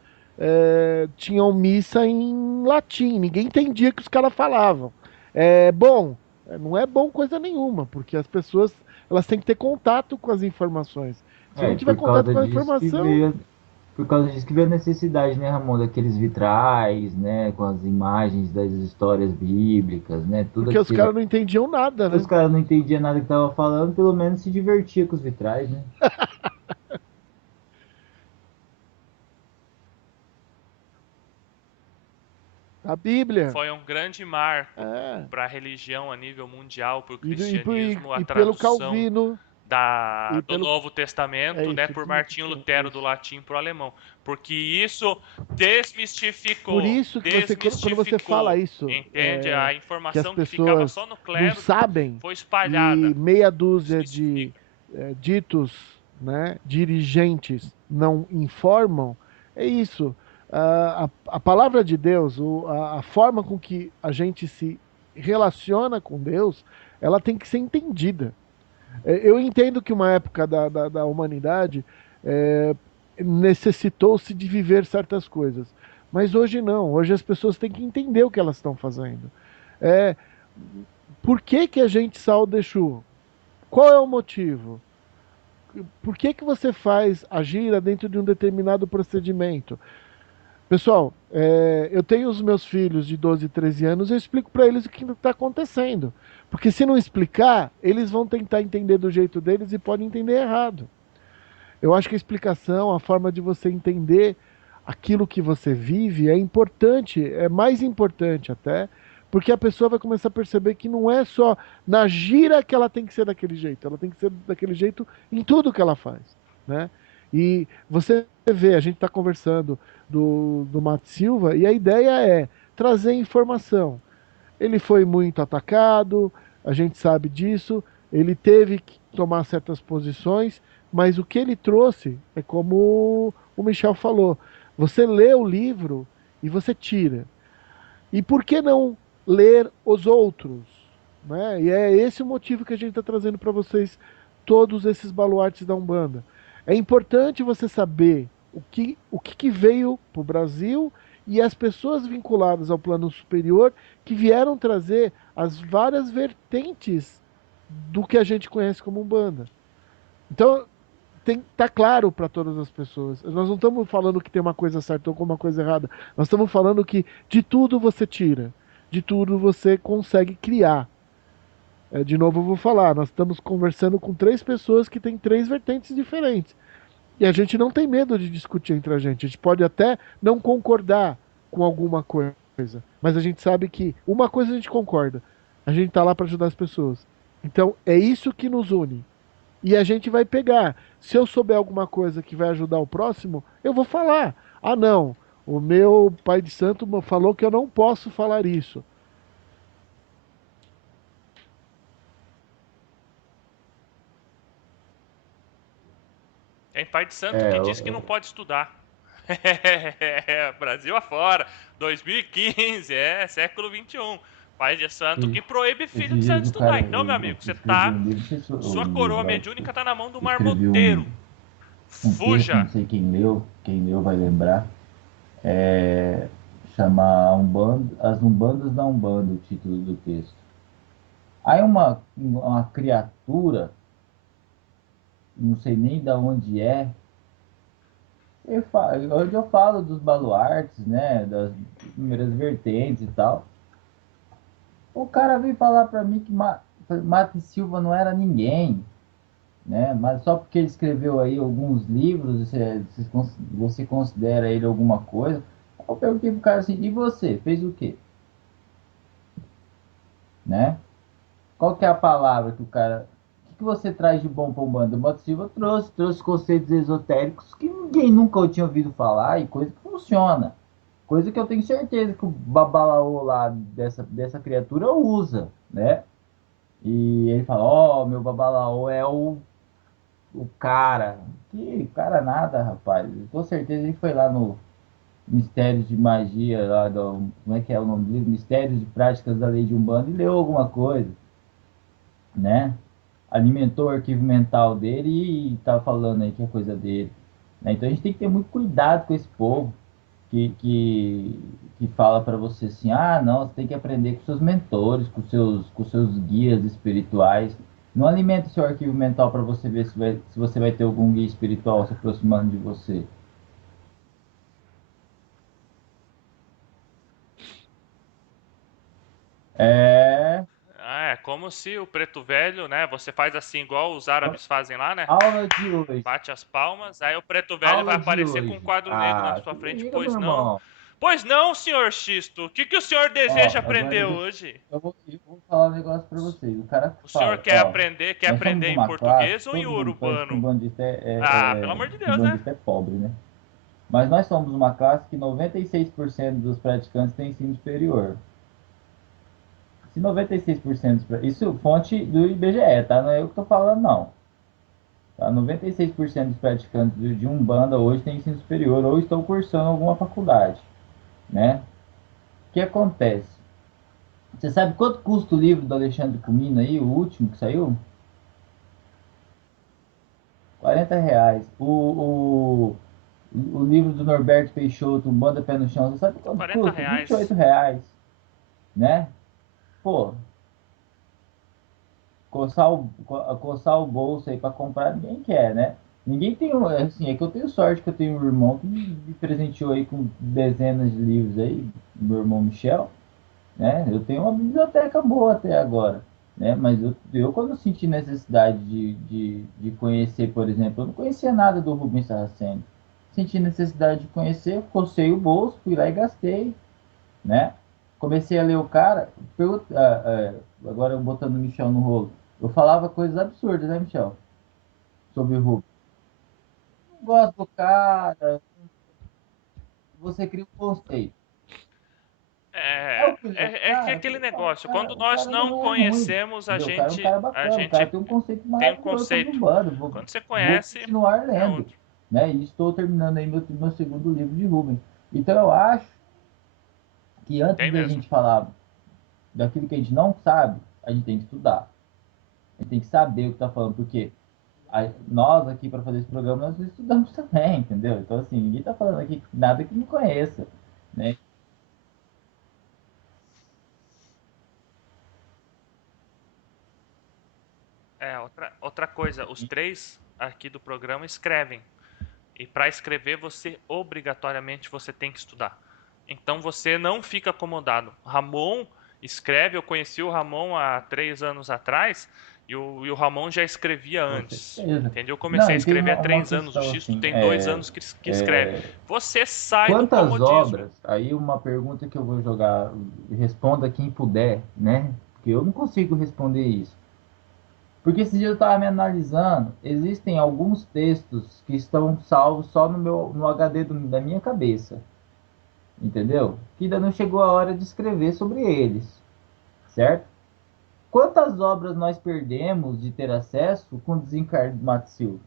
tinham missa em latim, ninguém entendia o que os caras falavam. É bom, não é bom coisa nenhuma, porque as pessoas elas têm que ter contato com as informações. Se É, não tiver contato com a informação, por causa disso que veio a necessidade, né, Ramon, daqueles vitrais, né, com as imagens das histórias bíblicas, né, tudo porque os aquilo. caras não entendiam nada, Os né? caras não entendiam nada que tava falando, pelo menos se divertia com os vitrais, né? A Bíblia. Foi um grande marco É. para a religião a nível mundial, para o E, e, cristianismo, a e pelo tradução Calvino, e do pelo. Novo É Testamento, né, isso, por Martinho Lutero do isso. latim para o alemão, porque isso Por isso que você, quando você fala desmistificou, isso, entende? A que as informação que ficava pessoas só no não clero sabem foi e espalhada, meia dúzia de desmistifica. ditos, né, dirigentes não informam, é isso. A palavra de Deus, a forma com que a gente se relaciona com Deus, ela tem que ser entendida. Eu entendo que uma época da humanidade é, necessitou-se de viver certas coisas, mas hoje não. Hoje as pessoas têm que entender o que elas estão fazendo. É, por que que a gente salda Exu? Qual é o motivo? Por que que você faz a gira dentro de um determinado procedimento? Pessoal, eu tenho os meus filhos de 12 e 13 anos, eu explico para eles o que está acontecendo. Porque se não explicar, eles vão tentar entender do jeito deles e podem entender errado. Eu acho que a explicação, a forma de você entender aquilo que você vive é importante, é mais importante até, porque a pessoa vai começar a perceber que não é só na gira que ela tem que ser daquele jeito, ela tem que ser daquele jeito em tudo que ela faz, né? E você vê, a gente está conversando do Mato Silva e a ideia é trazer informação. Ele foi muito atacado, a gente sabe disso, ele teve que tomar certas posições, mas o que ele trouxe é como o Michel falou: você lê o livro e você tira. E por que não ler os outros? Né? E é esse o motivo que a gente está trazendo para vocês todos esses baluartes da Umbanda. É importante você saber o que veio para o Brasil e as pessoas vinculadas ao plano superior que vieram trazer as várias vertentes do que a gente conhece como Umbanda. Então, tem tá claro para todas as pessoas. Nós não estamos falando que tem uma coisa certa ou uma coisa errada. Nós estamos falando que de tudo você tira, de tudo você consegue criar. De novo, eu vou falar, nós estamos conversando com três pessoas que têm três vertentes diferentes. E a gente não tem medo de discutir entre a gente. A gente pode até não concordar com alguma coisa, mas a gente sabe que uma coisa a gente concorda. A gente está lá para ajudar as pessoas. Então, é isso que nos une. E a gente vai pegar. Se eu souber alguma coisa que vai ajudar o próximo, eu vou falar. Ah, não. O meu pai de santo falou que eu não posso falar isso. Tem pai de santo É, que diz que não pode estudar. Brasil afora, 2015, século 21. Pai de santo que proíbe esses filho de santo dias o cara, estudar. Então, meu o amigo, que você escreveu tá. um livro, não sei se foi o Sua livro coroa lá, mediúnica tá na mão do escreveu marmoteiro. um texto, não Fuja! sei quem leu vai lembrar, chama As Umbandas da Umbanda, o título do texto. Aí uma criatura, não sei nem de onde é, onde eu falo dos baluartes, né, das primeiras vertentes e tal. O cara veio falar para mim que Mata e Silva não era ninguém, né? Mas só porque ele escreveu aí alguns livros, você considera ele alguma coisa? Eu perguntei pro cara assim, e você? Fez o quê? Né? Qual que é a palavra que o cara... O que você traz de bom para o bando? O Mota Silva trouxe conceitos esotéricos que ninguém nunca tinha ouvido falar e coisa que funciona. Coisa que eu tenho certeza que o babalaô lá dessa criatura usa, né? E ele fala, ó, meu babalaô é o cara. Que cara nada, rapaz. Com certeza ele foi lá no Mistérios de Magia, lá do, como é que é o nome do livro? Mistérios de Práticas da Lei de Umbanda e leu alguma coisa, né? Alimentou o arquivo mental dele e tá falando aí que é coisa dele, né? Então a gente tem que ter muito cuidado com esse povo que fala para você assim, ah, não, você tem que aprender com seus mentores, com seus guias espirituais. Não alimenta o seu arquivo mental para você ver se você vai ter algum guia espiritual se aproximando de você. É, É como se o preto velho, né? Você faz assim, igual os árabes fazem lá, né? aula de hoje. Bate as palmas, aí o preto velho vai Aula de aparecer com um hoje. quadro negro na Ah, sua se frente. liga, meu Pois não. irmão. Pois não, senhor Xisto. O que o senhor Ó, deseja agora aprender hoje? eu vou falar um negócio para vocês. O cara O senhor fala, ó, quer nós somos aprender em uma classe, português ou em todo mundo pensa que um urbano? bandista Ah, pelo amor de que um Deus, né? bandista é pobre, né? Mas nós somos uma classe que 96% dos praticantes têm ensino superior. Se 96%, isso fonte do IBGE, tá? Não é eu que estou falando, não. Tá? 96% dos praticantes de Umbanda hoje têm ensino superior ou estão cursando alguma faculdade, né? O que acontece? Você sabe quanto custa o livro do Alexandre Comino aí, o último que saiu? R$ 40. O livro do Norberto Peixoto, Banda Pé no Chão, você sabe quanto 40 custa? reais. R$ 28, né? Pô, coçar o bolso aí para comprar, ninguém quer, né? Ninguém tem, assim, é que eu tenho sorte que eu tenho um irmão que me presenteou aí com dezenas de livros aí, meu irmão Michel, né? Eu tenho uma biblioteca boa até agora, né? Mas eu quando senti necessidade de conhecer, por exemplo, eu não conhecia nada do Rubens Saraceni. Senti necessidade de conhecer, cocei o bolso, fui lá e gastei, né? Comecei a ler o cara, agora botando o Michel no rolo. Eu falava coisas absurdas, né, Michel? Sobre o Rubens. Não gosto do cara, você cria um conceito. É o que ele é o É que cara? Eu aquele falei, não, negócio, quando o nós cara não não é ruim. conhecemos, Entendeu? O cara é um cara a bacana, o cara gente tem um conceito tem um maravilhoso sobre o conceito. bando. Quando você Vou conhece, continuar é lendo, outro. né? E estou terminando aí meu segundo livro de Rubens. Então eu acho que antes Tem da mesmo. gente falar daquilo que a gente não sabe, a gente tem que estudar. A gente tem que saber o que está falando, porque nós aqui para fazer esse programa nós estudamos também, entendeu? Então assim, ninguém está falando aqui nada que não conheça, né? Outra coisa, os três aqui do programa escrevem. E para escrever, obrigatoriamente você tem que estudar. Então você não fica acomodado. Ramon escreve, eu conheci o Ramon há 3 anos atrás, e o Ramon já escrevia Com antes. certeza. Entendeu? Eu Não, comecei a e tem escrever há uma 3 anos. O questão Xisto assim, tem 2 anos que escreve. é, Você sai do quantas comodismo. obras, aí uma pergunta que eu vou jogar, responda quem puder, né? Porque eu não consigo responder isso. Porque esse dia eu estava me analisando, existem alguns textos que estão salvos só no HD da minha cabeça, entendeu? Que ainda não chegou a hora de escrever sobre eles, certo? Quantas obras nós perdemos de ter acesso com o desencarne do Mato Silva?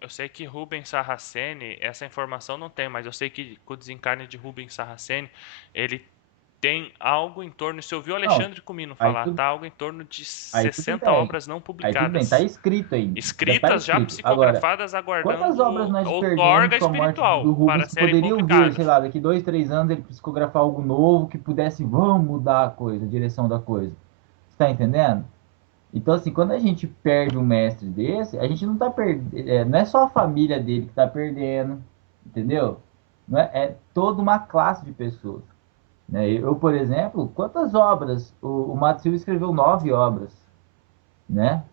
Eu sei que Rubens Sarraceni, essa informação não tem, mas eu sei que com o desencarne de Rubens Sarraceni, ele tem algo em torno, se eu ouviu o Não, Alexandre Comino aí falar, tudo, tá algo em torno de aí tudo 60 bem. obras não Aí tudo bem, tá publicadas. escrito aí, já tá Escritas, já escrito. Agora, psicografadas, quantas aguardando obras nós perdemos outorga com a morte do espiritual Rubens para que serem poderiam vir, sei publicadas. lá, daqui 2, 3 anos ele psicografar algo novo que pudesse, vamos mudar a coisa, a direção da coisa. Você tá entendendo? Então, assim, quando a gente perde um mestre desse, a gente não tá perdendo, não é só a família dele que tá perdendo, entendeu? Não é, é toda uma classe de pessoas. Né? Eu, por exemplo, quantas obras? O Mato Silva escreveu 9 obras, né?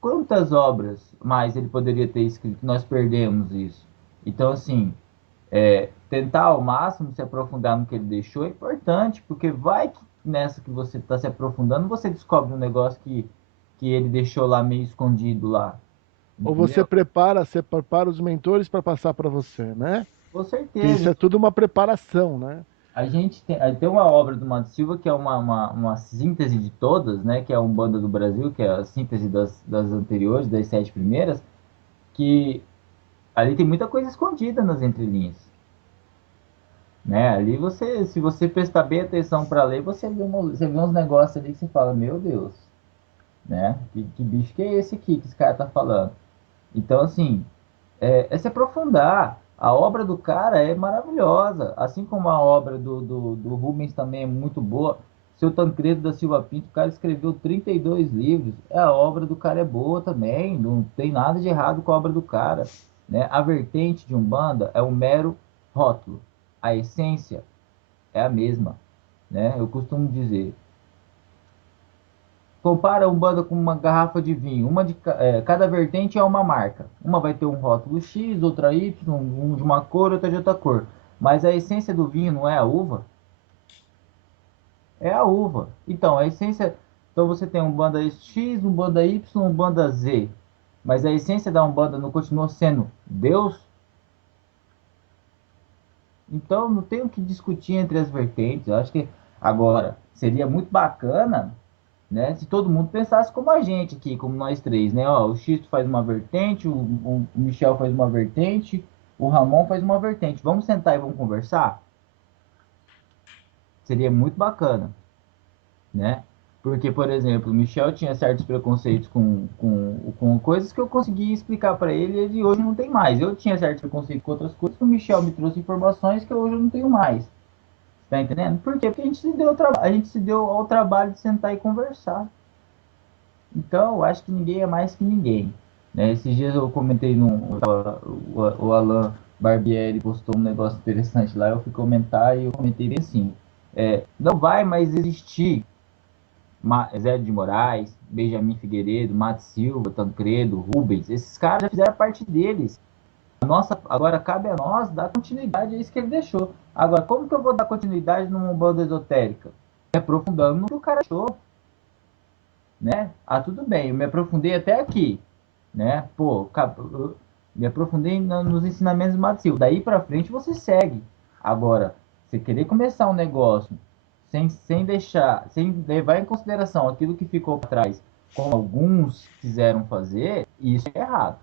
Quantas obras mais ele poderia ter escrito? Nós perdemos isso. Então, assim, tentar ao máximo se aprofundar no que ele deixou é importante, porque vai que nessa que você está se aprofundando, você descobre um negócio que ele deixou lá meio escondido lá. Ou Entendeu? você prepara os mentores para passar para você, né? Com Porque isso certeza. é tudo uma preparação, né? A gente tem uma obra do Mato Silva que é uma síntese de todas, né? Que é a Umbanda do Brasil, que é a síntese das anteriores, das 7 primeiras, que ali tem muita coisa escondida nas entrelinhas, né? Ali você, se você prestar bem atenção para ler, você vê uns negócios ali que você fala, meu Deus, né? Que bicho que é esse aqui que esse cara tá falando? Então, assim, é se aprofundar. A obra do cara é maravilhosa, assim como a obra do Rubens também é muito boa. Seu Tancredo da Silva Pinto, o cara escreveu 32 livros. A obra do cara é boa também, não tem nada de errado com a obra do cara, né? A vertente de Umbanda é um mero rótulo. A essência é a mesma, né? Eu costumo dizer, compara a Umbanda com uma garrafa de vinho. Cada vertente é uma marca. Uma vai ter um rótulo X, outra Y, um de uma cor, outra de outra cor. Mas a essência do vinho não é a uva? É a uva. Então, a essência. Então você tem um Umbanda X, um Umbanda Y, um Umbanda Z. Mas a essência da Umbanda não continua sendo Deus? Então não tem o que discutir entre as vertentes. Eu acho que agora seria muito bacana, né? Se todo mundo pensasse como a gente aqui, como nós três, né? Ó, o Xisto faz uma vertente, o Michel faz uma vertente, o Ramon faz uma vertente. Vamos sentar e vamos conversar? Seria muito bacana, né? Porque, por exemplo, o Michel tinha certos preconceitos com coisas que eu conseguia explicar para ele e hoje não tem mais. Eu tinha certos preconceitos com outras coisas que o Michel me trouxe informações que hoje eu não tenho mais. Tá entendendo? Por quê? Porque a gente se deu ao trabalho de sentar e conversar. Então, eu acho que ninguém é mais que ninguém. Né? Esses dias eu comentei o Alan Barbieri postou um negócio interessante lá, eu fui comentar e eu comentei bem assim, não vai mais existir Zé de Moraes, Benjamin Figueiredo, Mato Silva, Tancredo, Rubens, esses caras já fizeram parte deles. Agora cabe a nós dar continuidade a isso que ele deixou. Agora, como que eu vou dar continuidade numa banda esotérica? Aprofundando no que o cara achou, né? Ah, tudo bem, eu me aprofundei até aqui, né? Pô, eu me aprofundei nos ensinamentos do Mato Silva. Daí para frente você segue. Agora, você querer começar um negócio sem levar em consideração aquilo que ficou para trás, como alguns quiseram fazer, isso é errado.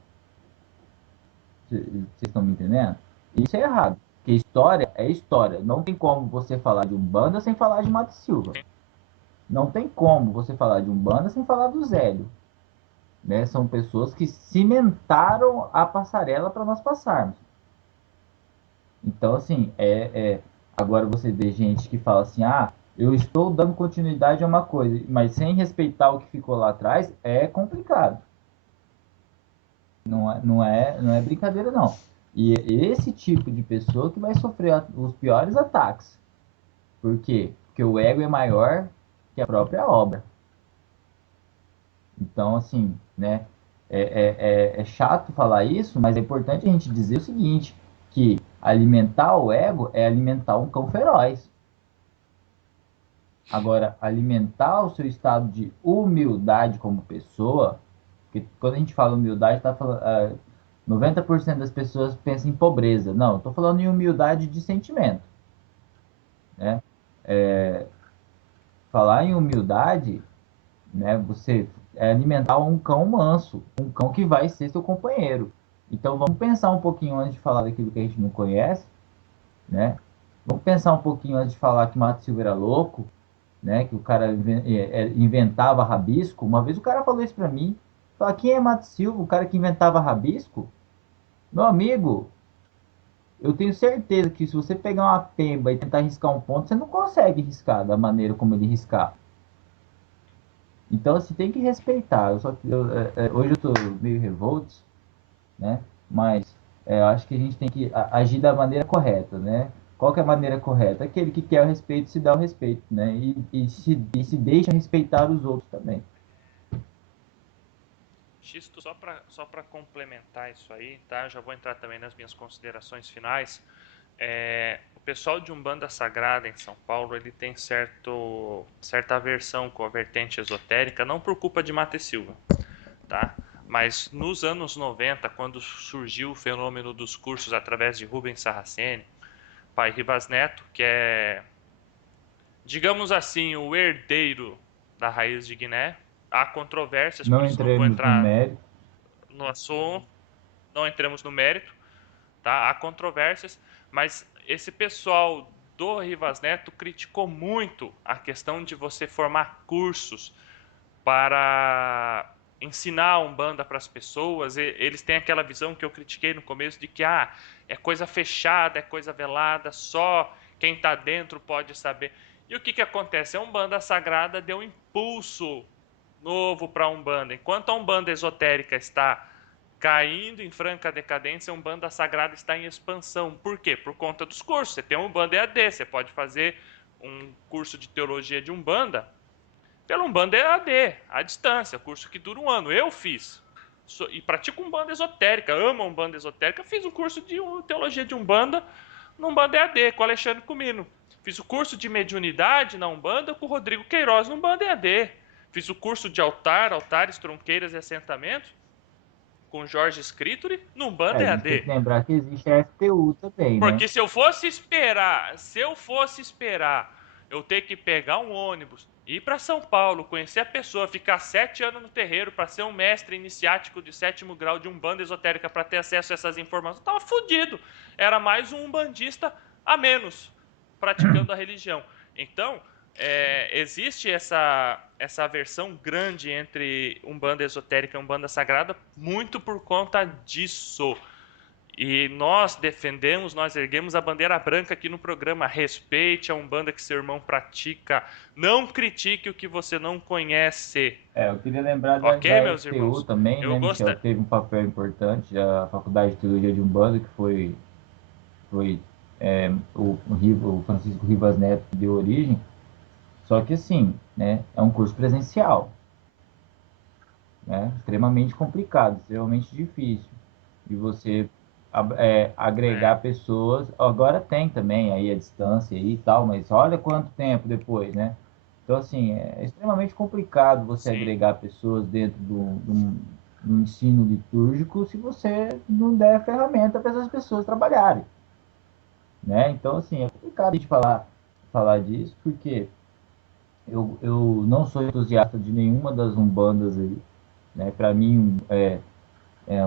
Vocês estão me entendendo? Isso é errado. Porque história é história. Não tem como você falar de Umbanda sem falar de Mato Silva. Não tem como você falar de Umbanda sem falar do Zélio. Né? São pessoas que cimentaram a passarela para nós passarmos. Então, assim, Agora você vê gente que fala assim, ah, eu estou dando continuidade a uma coisa, mas sem respeitar o que ficou lá atrás, é complicado. Não é brincadeira, não. E esse tipo de pessoa que vai sofrer os piores ataques. Por quê? Porque o ego é maior que a própria obra. Então, assim, né? É chato falar isso, mas é importante a gente dizer o seguinte, que alimentar o ego é alimentar um cão feroz. Agora, alimentar o seu estado de humildade como pessoa, porque quando a gente fala humildade, tá falando, 90% das pessoas pensam em pobreza. Não, eu tô falando em humildade de sentimento, né? Falar em humildade, né? Você alimentar um cão manso, um cão que vai ser seu companheiro. Então vamos pensar um pouquinho antes de falar daquilo que a gente não conhece, né? Vamos pensar um pouquinho antes de falar que Mato Silva era louco, né? Que o cara inventava rabisco. Uma vez o cara falou isso pra mim. Falou, quem é Mato Silva? O cara que inventava rabisco? Meu amigo, eu tenho certeza que se você pegar uma pemba e tentar riscar um ponto, você não consegue riscar da maneira como ele riscar. Então, você tem que respeitar. Hoje eu tô meio revolto, né? Mas eu acho que a gente tem que agir da maneira correta, né? Qual que é a maneira correta? Aquele que quer o respeito se dá o respeito, né? E se deixa respeitar os outros também. Xisto, só para complementar isso aí, tá? Já vou entrar também nas minhas considerações finais. O pessoal de Umbanda Sagrada em São Paulo, ele tem certa aversão com a vertente esotérica, não por culpa de Mata e Silva, tá? Mas nos anos 90, quando surgiu o fenômeno dos cursos através de Rubens Saraceni, pai Ribas Neto, que é, digamos assim, o herdeiro da raiz de Guiné, há controvérsias, por Não isso não vou entremos no entrar mérito. no assunto, não entremos no mérito, tá? Há controvérsias, mas esse pessoal do Rivas Neto criticou muito a questão de você formar cursos para ensinar a Umbanda para as pessoas. Eles têm aquela visão que eu critiquei no começo de que é coisa fechada, é coisa velada, só quem está dentro pode saber. E o que, que acontece? A Umbanda Sagrada deu um impulso novo para a Umbanda. Enquanto a Umbanda esotérica está caindo em franca decadência, a Umbanda Sagrada está em expansão. Por quê? Por conta dos cursos. Você tem um Umbanda EAD, você pode fazer um curso de teologia de Umbanda pelo Umbanda EAD, à distância, curso que dura um ano. Eu fiz. E pratico Umbanda esotérica, amo a Umbanda esotérica. Fiz um curso de teologia de Umbanda no Umbanda EAD com o Alexandre Comino. Fiz o curso de mediunidade na Umbanda com o Rodrigo Queiroz no Umbanda EAD. Fiz o curso de altares, tronqueiras e assentamentos com Jorge Scritori no Umbanda A gente tem EAD. que lembrar que existe a FTU também, né? Porque se eu fosse esperar eu ter que pegar um ônibus, ir para São Paulo, conhecer a pessoa, ficar 7 anos no terreiro para ser um mestre iniciático de 7º grau de Umbanda esotérica para ter acesso a essas informações, eu tava fudido. Era mais um umbandista a menos praticando a religião. Então, existe essa aversão grande entre Umbanda esotérica e Umbanda sagrada muito por conta disso. E nós defendemos, nós erguemos a bandeira branca aqui no programa. Respeite a Umbanda que seu irmão pratica. Não critique o que você não conhece. Eu queria lembrar da Ok, meus FTU irmãos? também, Eu né, Michel, gosto. que teve um papel importante, a Faculdade de Teologia de Umbanda, que foi o Francisco Rivas Neto que deu origem. Só que assim, né, é um curso presencial, né, extremamente complicado, extremamente difícil de você agregar É, pessoas. Agora tem também aí a distância aí e tal, mas olha quanto tempo depois, né? Então, assim, é extremamente complicado você sim, agregar pessoas dentro do ensino litúrgico se você não der ferramenta para essas pessoas trabalharem, né? Então, assim, é complicado a gente falar disso, porque eu não sou entusiasta de nenhuma das umbandas aí, né? Para mim,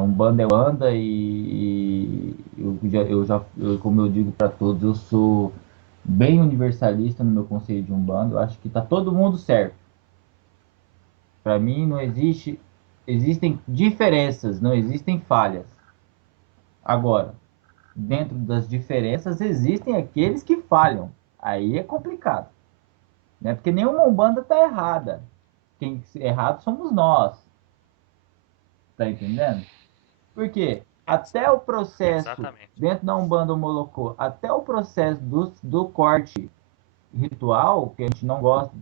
Umbanda é Umbanda e como eu digo para todos, eu sou bem universalista no meu conceito de Umbanda. Eu acho que tá todo mundo certo. Para mim não existem diferenças, não existem falhas. Agora, dentro das diferenças, existem aqueles que falham. Aí é complicado, né? Porque nenhuma Umbanda está errada. Quem errado somos nós. Tá entendendo? Porque até o processo, Exatamente. dentro da Umbanda Molocô, até o processo do corte ritual, que a gente não gosta,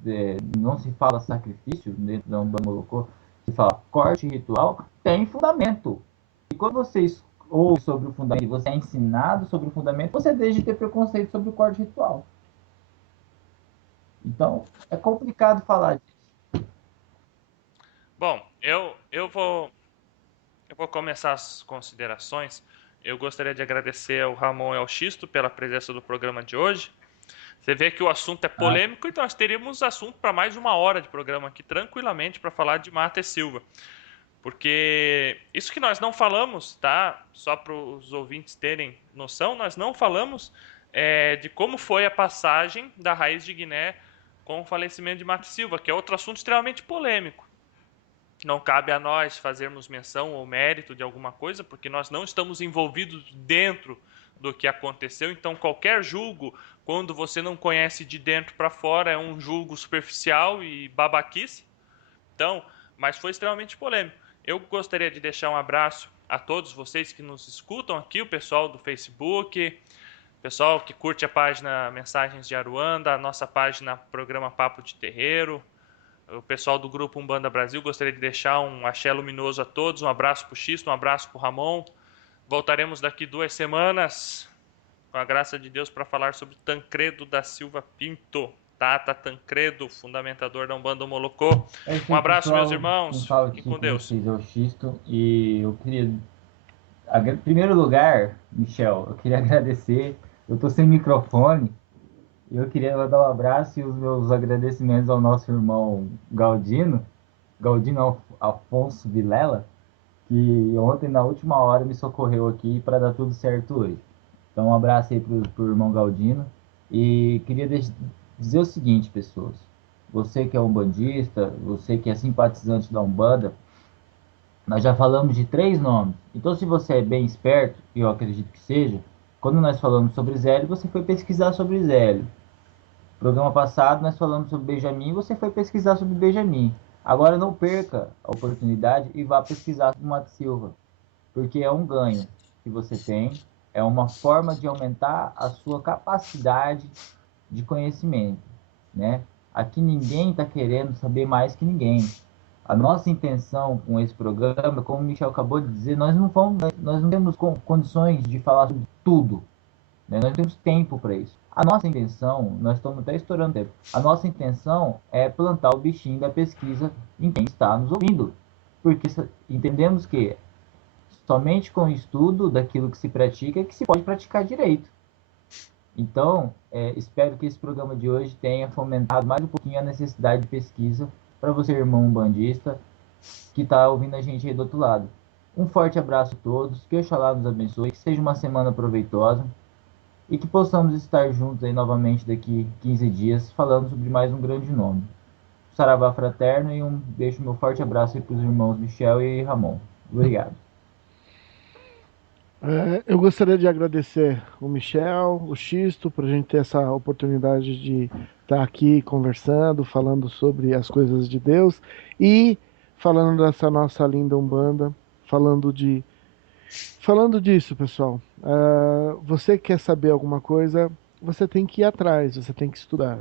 não se fala sacrifício dentro da Umbanda Molocô, se fala corte ritual, tem fundamento. E quando você ouve sobre o fundamento e você é ensinado sobre o fundamento, você deixa de ter preconceito sobre o corte ritual. Então, é complicado falar disso. Bom, eu vou começar as considerações. Eu gostaria de agradecer ao Ramon e ao Xisto pela presença do programa de hoje. Você vê que o assunto é Ah, polêmico, então nós teríamos assunto para mais de 1 hora de programa aqui, tranquilamente, para falar de Mata e Silva. Porque isso que nós não falamos, tá? Só para os ouvintes terem noção, nós não falamos de como foi a passagem da Raiz de Guiné com o falecimento de Mata e Silva, que é outro assunto extremamente polêmico. Não cabe a nós fazermos menção ou mérito de alguma coisa, porque nós não estamos envolvidos dentro do que aconteceu. Então, qualquer julgo, quando você não conhece de dentro para fora, é um julgo superficial e babaquice. Então, mas foi extremamente polêmico. Eu gostaria de deixar um abraço a todos vocês que nos escutam aqui, o pessoal do Facebook, o pessoal que curte a página Mensagens de Aruanda, a nossa página Programa Papo de Terreiro, o pessoal do grupo Umbanda Brasil. Gostaria de deixar um axé luminoso a todos, um abraço para o Xisto, um abraço para o Ramon. Voltaremos daqui 2 semanas, com a graça de Deus, para falar sobre Tancredo da Silva Pinto, Tata Tancredo, fundamentador da Umbanda Molocô. é isso Um aí, abraço, meus pessoal. Quem irmãos. fala Fiquem aqui com com Deus. vocês é o Xisto. E eu queria, em primeiro lugar, Michel, eu queria agradecer. Eu tô sem microfone. E eu queria mandar um abraço e os meus agradecimentos ao nosso irmão Galdino, Afonso Vilela, que ontem, na última hora, me socorreu aqui para dar tudo certo hoje. Então, um abraço aí pro irmão Galdino. E queria dizer o seguinte, pessoas. Você que é umbandista, você que é simpatizante da Umbanda, nós já falamos de 3 nomes. Então, se você é bem esperto, e eu acredito que seja, quando nós falamos sobre Zélio, você foi pesquisar sobre Zélio. No programa passado, nós falamos sobre Benjamin e você foi pesquisar sobre Benjamin. Agora, não perca a oportunidade e vá pesquisar sobre Mato Silva, porque é um ganho que você tem, é uma forma de aumentar a sua capacidade de conhecimento, né? Aqui ninguém está querendo saber mais que ninguém. A nossa intenção com esse programa, como o Michel acabou de dizer, nós não temos condições de falar sobre tudo, né? Nós não temos tempo para isso. A nossa intenção, nós estamos até estourando tempo, a nossa intenção é plantar o bichinho da pesquisa em quem está nos ouvindo, porque entendemos que somente com o estudo daquilo que se pratica é que se pode praticar direito. Então, espero que esse programa de hoje tenha fomentado mais um pouquinho a necessidade de pesquisa para você, irmão bandista, que está ouvindo a gente aí do outro lado. Um forte abraço a todos, que Oxalá nos abençoe, que seja uma semana proveitosa e que possamos estar juntos aí novamente daqui 15 dias falando sobre mais um grande nome. Saravá fraterno e deixo meu forte abraço aí para os irmãos Michel e Ramon. Obrigado. Eu gostaria de agradecer o Michel, o Xisto, por a gente ter essa oportunidade de estar aqui conversando, falando sobre as coisas de Deus e falando dessa nossa linda Umbanda, falando disso, pessoal. Você quer saber alguma coisa, você tem que ir atrás, você tem que estudar.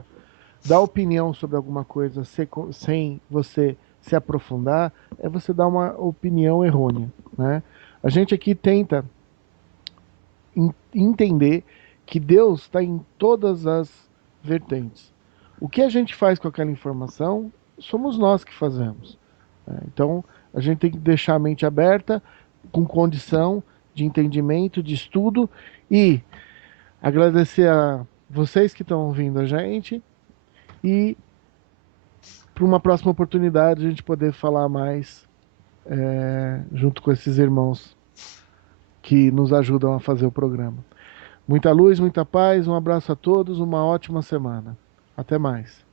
Dar opinião sobre alguma coisa sem você se aprofundar é você dar uma opinião errônea, né? A gente aqui tenta entender que Deus está em todas as vertentes. O que a gente faz com aquela informação, somos nós que fazemos, né? Então, a gente tem que deixar a mente aberta, com condição de entendimento, de estudo, e agradecer a vocês que estão ouvindo a gente, e para uma próxima oportunidade a gente poder falar mais junto com esses irmãos que nos ajudam a fazer o programa. Muita luz, muita paz, um abraço a todos, uma ótima semana. Até mais.